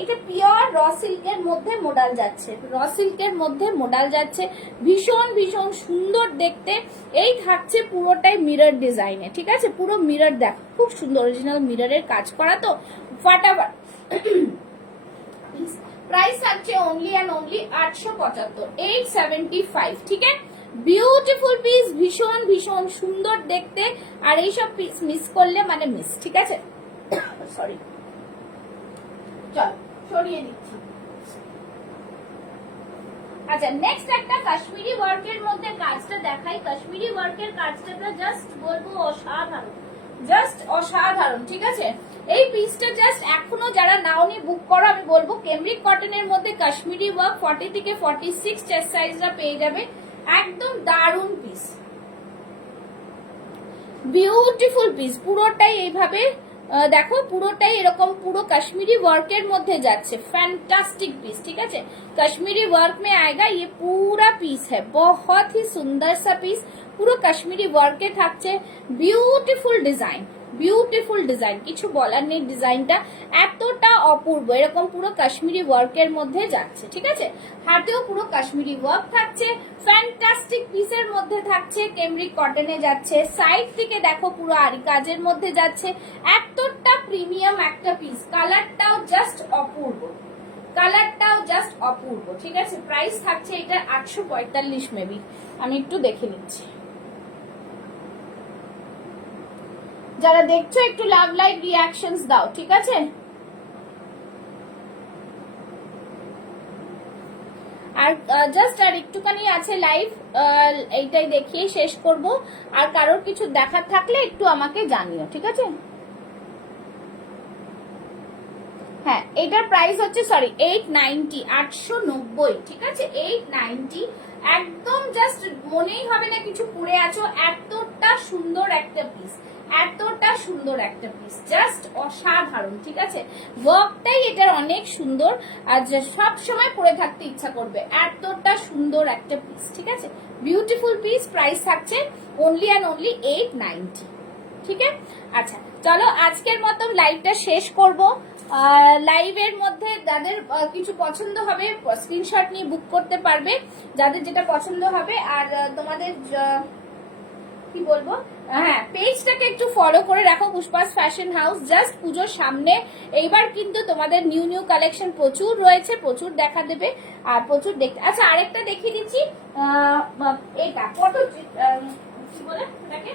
এটা পিওর র সিল্কের মধ্যে মোডাল যাচ্ছে, র সিল্কের মধ্যে মোডাল যাচ্ছে, ভীষণ ভীষণ সুন্দর দেখতে। এই থাকছে পুরোটাই মিরর ডিজাইনে, ঠিক আছে, পুরো মিরর দেখো, খুব সুন্দর অরিজিনাল মিররের কাজ করা, তো ফাটাফাট। প্রাইস থাকছে অনলি অ্যান্ড অনলি 875, 875, ঠিক আছে, বিউটিফুল পিস, ভীষণ ভীষণ সুন্দর দেখতে। আর এইসব পিস মিস করলে মানে মিস, ঠিক আছে, সরি, চল সরিয়ে দিচ্ছি। আচ্ছা নেক্সট একটা কাশ্মীরি ওয়ার্কের মধ্যে কাজটা দেখাই, কাশ্মীরি ওয়ার্কের কাজটা জাস্ট বলবো অসাধারণ, জাস্ট অসাধারণ, ঠিক আছে। এই পিসটা জাস্ট এখনো যারা নাওনি বুক করো, আমি বলবো কেমব্রিক কটনের মধ্যে কাশ্মীরি ওয়ার্ক 40 থেকে 46 চেস্ট সাইজরা পেয়ে যাবে, একদম দারুন পিস, বিউটিফুল পিস, পুরোটাই এইভাবে দেখো, পুরোটাই এরকম পুরো কাশ্মীরি ওয়ার্কের মধ্যে যাচ্ছে, फैंटास्टिक पीस, ठीक है। कश्मीरी वर्क में आएगा, ये पूरा पीस है, बहुत ही सुंदर सा पीस, পুরো কাশ্মীরি ওয়ার্কে থাকছে, বিউটিফুল ডিজাইন, বিউটিফুল ডিজাইন, কিছু বলার নেই, ডিজাইনটা এতটা অপূর্ব, এরকম পুরো কাশ্মীরি ওয়ার্কের মধ্যে যাচ্ছে, ঠিক আছে। হাতেও পুরো কাশ্মীরি ওয়ার্ক থাকছে, ফ্যান্টাস্টিক পিসের মধ্যে থাকছে, কেমব্রিক কটনে যাচ্ছে, সাইড থেকে দেখো পুরো আরি কাজের মধ্যে যাচ্ছে, এতটা প্রিমিয়াম একটা পিস, কালারটাও জাস্ট অপূর্ব, কালারটাও জাস্ট অপূর্ব, ঠিক আছে। প্রাইস থাকছে এটা 845 মেবি, আমি একটু দেখে নিচ্ছি। যারা দেখছো একটু লাভ লাইক রিঅ্যাকশনস দাও, ঠিক আছে। আর জাস্ট আর একটুখানি আছে লাইভ, এইটাই দেখিয়ে শেষ করব। আর কারোর কিছু দেখার থাকলে একটু আমাকে জানিও, ঠিক আছে। হ্যাঁ এটার প্রাইস হচ্ছে সরি 890, 890, ঠিক আছে 890। একদম জাস্ট মনেই হবে না কিছু পরে আছো, এতটা সুন্দর একটা পিস, এতটা সুন্দর একটা পিস, জাস্ট অসাধারণ, ঠিক আছে। ওয়ার্কটাই এটার অনেক সুন্দর, আর সব সময় পরে থাকতে ইচ্ছা করবে, এতটা সুন্দর একটা পিস, ঠিক আছে। বিউটিফুল পিস, প্রাইস থাকছে অনলি অ্যান্ড অনলি 890, ঠিক আছে। আচ্ছা চলো আজকের মতো লাইভটা শেষ করব। লাইভের মধ্যে যাদের কিছু পছন্দ হবে স্ক্রিনশট নিয়ে বুক করতে পারবে, যাদের যেটা পছন্দ হবে। আর তোমাদের কি বলবো, হ্যাঁ পেজটাকে একটু ফলো করে রাখো, পুষ্পাস ফ্যাশন হাউস। জাস্ট পুজোর সামনে এইবার কিন্তু তোমাদের নিউ নিউ কালেকশন প্রচুর রয়েছে, প্রচুর দেখা দেবে আর প্রচুর দেখতে। আচ্ছা আরেকটা দেখিয়ে দিচ্ছি, এটা ফটো কি বলে এটাকে,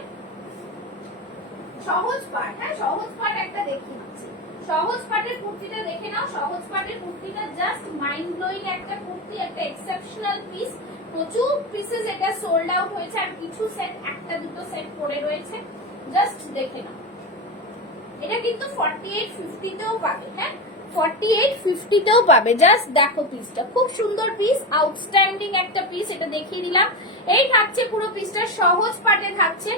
সহজ পাট। হ্যাঁ সহজ পাট একটা দেখিয়ে দিচ্ছি, সহজ পাটের কুর্তিটা দেখে নাও। সহজ পাটের কুর্তিটা জাস্ট মাইন্ড ব্লোয়িং একটা কুর্তি, একটা এক্সেপশনাল পিস। প্রচুর পিসেস এটা সোল্ড আউট হয়েছে, আর কিছু সেট, একটা দুটো সেট পড়ে রয়েছে, জাস্ট দেখে নাও। এটা কিন্তু 4850 তেও পাবে, হ্যাঁ 4850 তেও পাবে। জাস্ট দেখো পিসটা, খুব সুন্দর পিস, আউটস্ট্যান্ডিং একটা পিস, এটা দেখিয়ে দিলাম। এই থাকছে পুরো পিসটা সহজ পাটে থাকছে,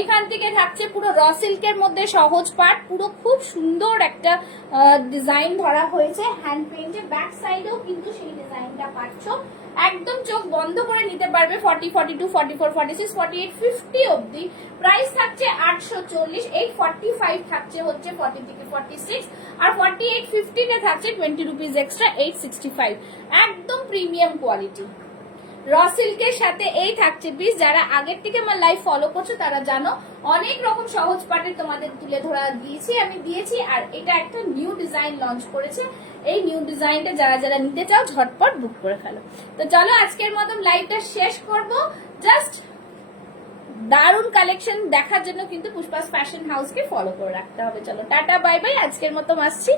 এখান থেকে থাকছে পুরো র সিল্কের মধ্যে সহজ পাট, পুরো খুব সুন্দর একটা ডিজাইন ধরা হয়েছে হ্যান্ড পেইন্টে। ব্যাক সাইডেও কিন্তু সেই ডিজাইনটা পাচ্ছ, একদম চোখ বন্ধ করে নিতে পারবে। 40, 42, 44, 46, 48, 50 অবধি প্রাইস থাকছে 840। 845 থাকছে হচ্ছে 40 থেকে 46, আর 48, 50 তে থাকছে 20 রুপিস এক্সট্রা, 865। একদম প্রিমিয়াম কোয়ালিটি র সিল্কের সাথে এই থাকছে পিস। যারা আগের থেকে আমার লাইভ ফলো করছো তারা জানো অনেক রকম সহজ পাটের তোমাদের তুলে ধরা দিয়েছি, আর এটা একটা নিউ ডিজাইন লঞ্চ করেছে। এই নিউ ডিজাইনটা যারা যারা নিতে চাও ঝটপট বুক করে ফেলো। তো চলো আজকের মতন লাইভটা শেষ করব। জাস্ট দারুণ কালেকশন দেখার জন্য কিন্তু পুষ্পাস ফ্যাশন হাউসকে ফলো করে রাখতে হবে। চলো টাটা বাই বাই, আজকের মতো আসছি।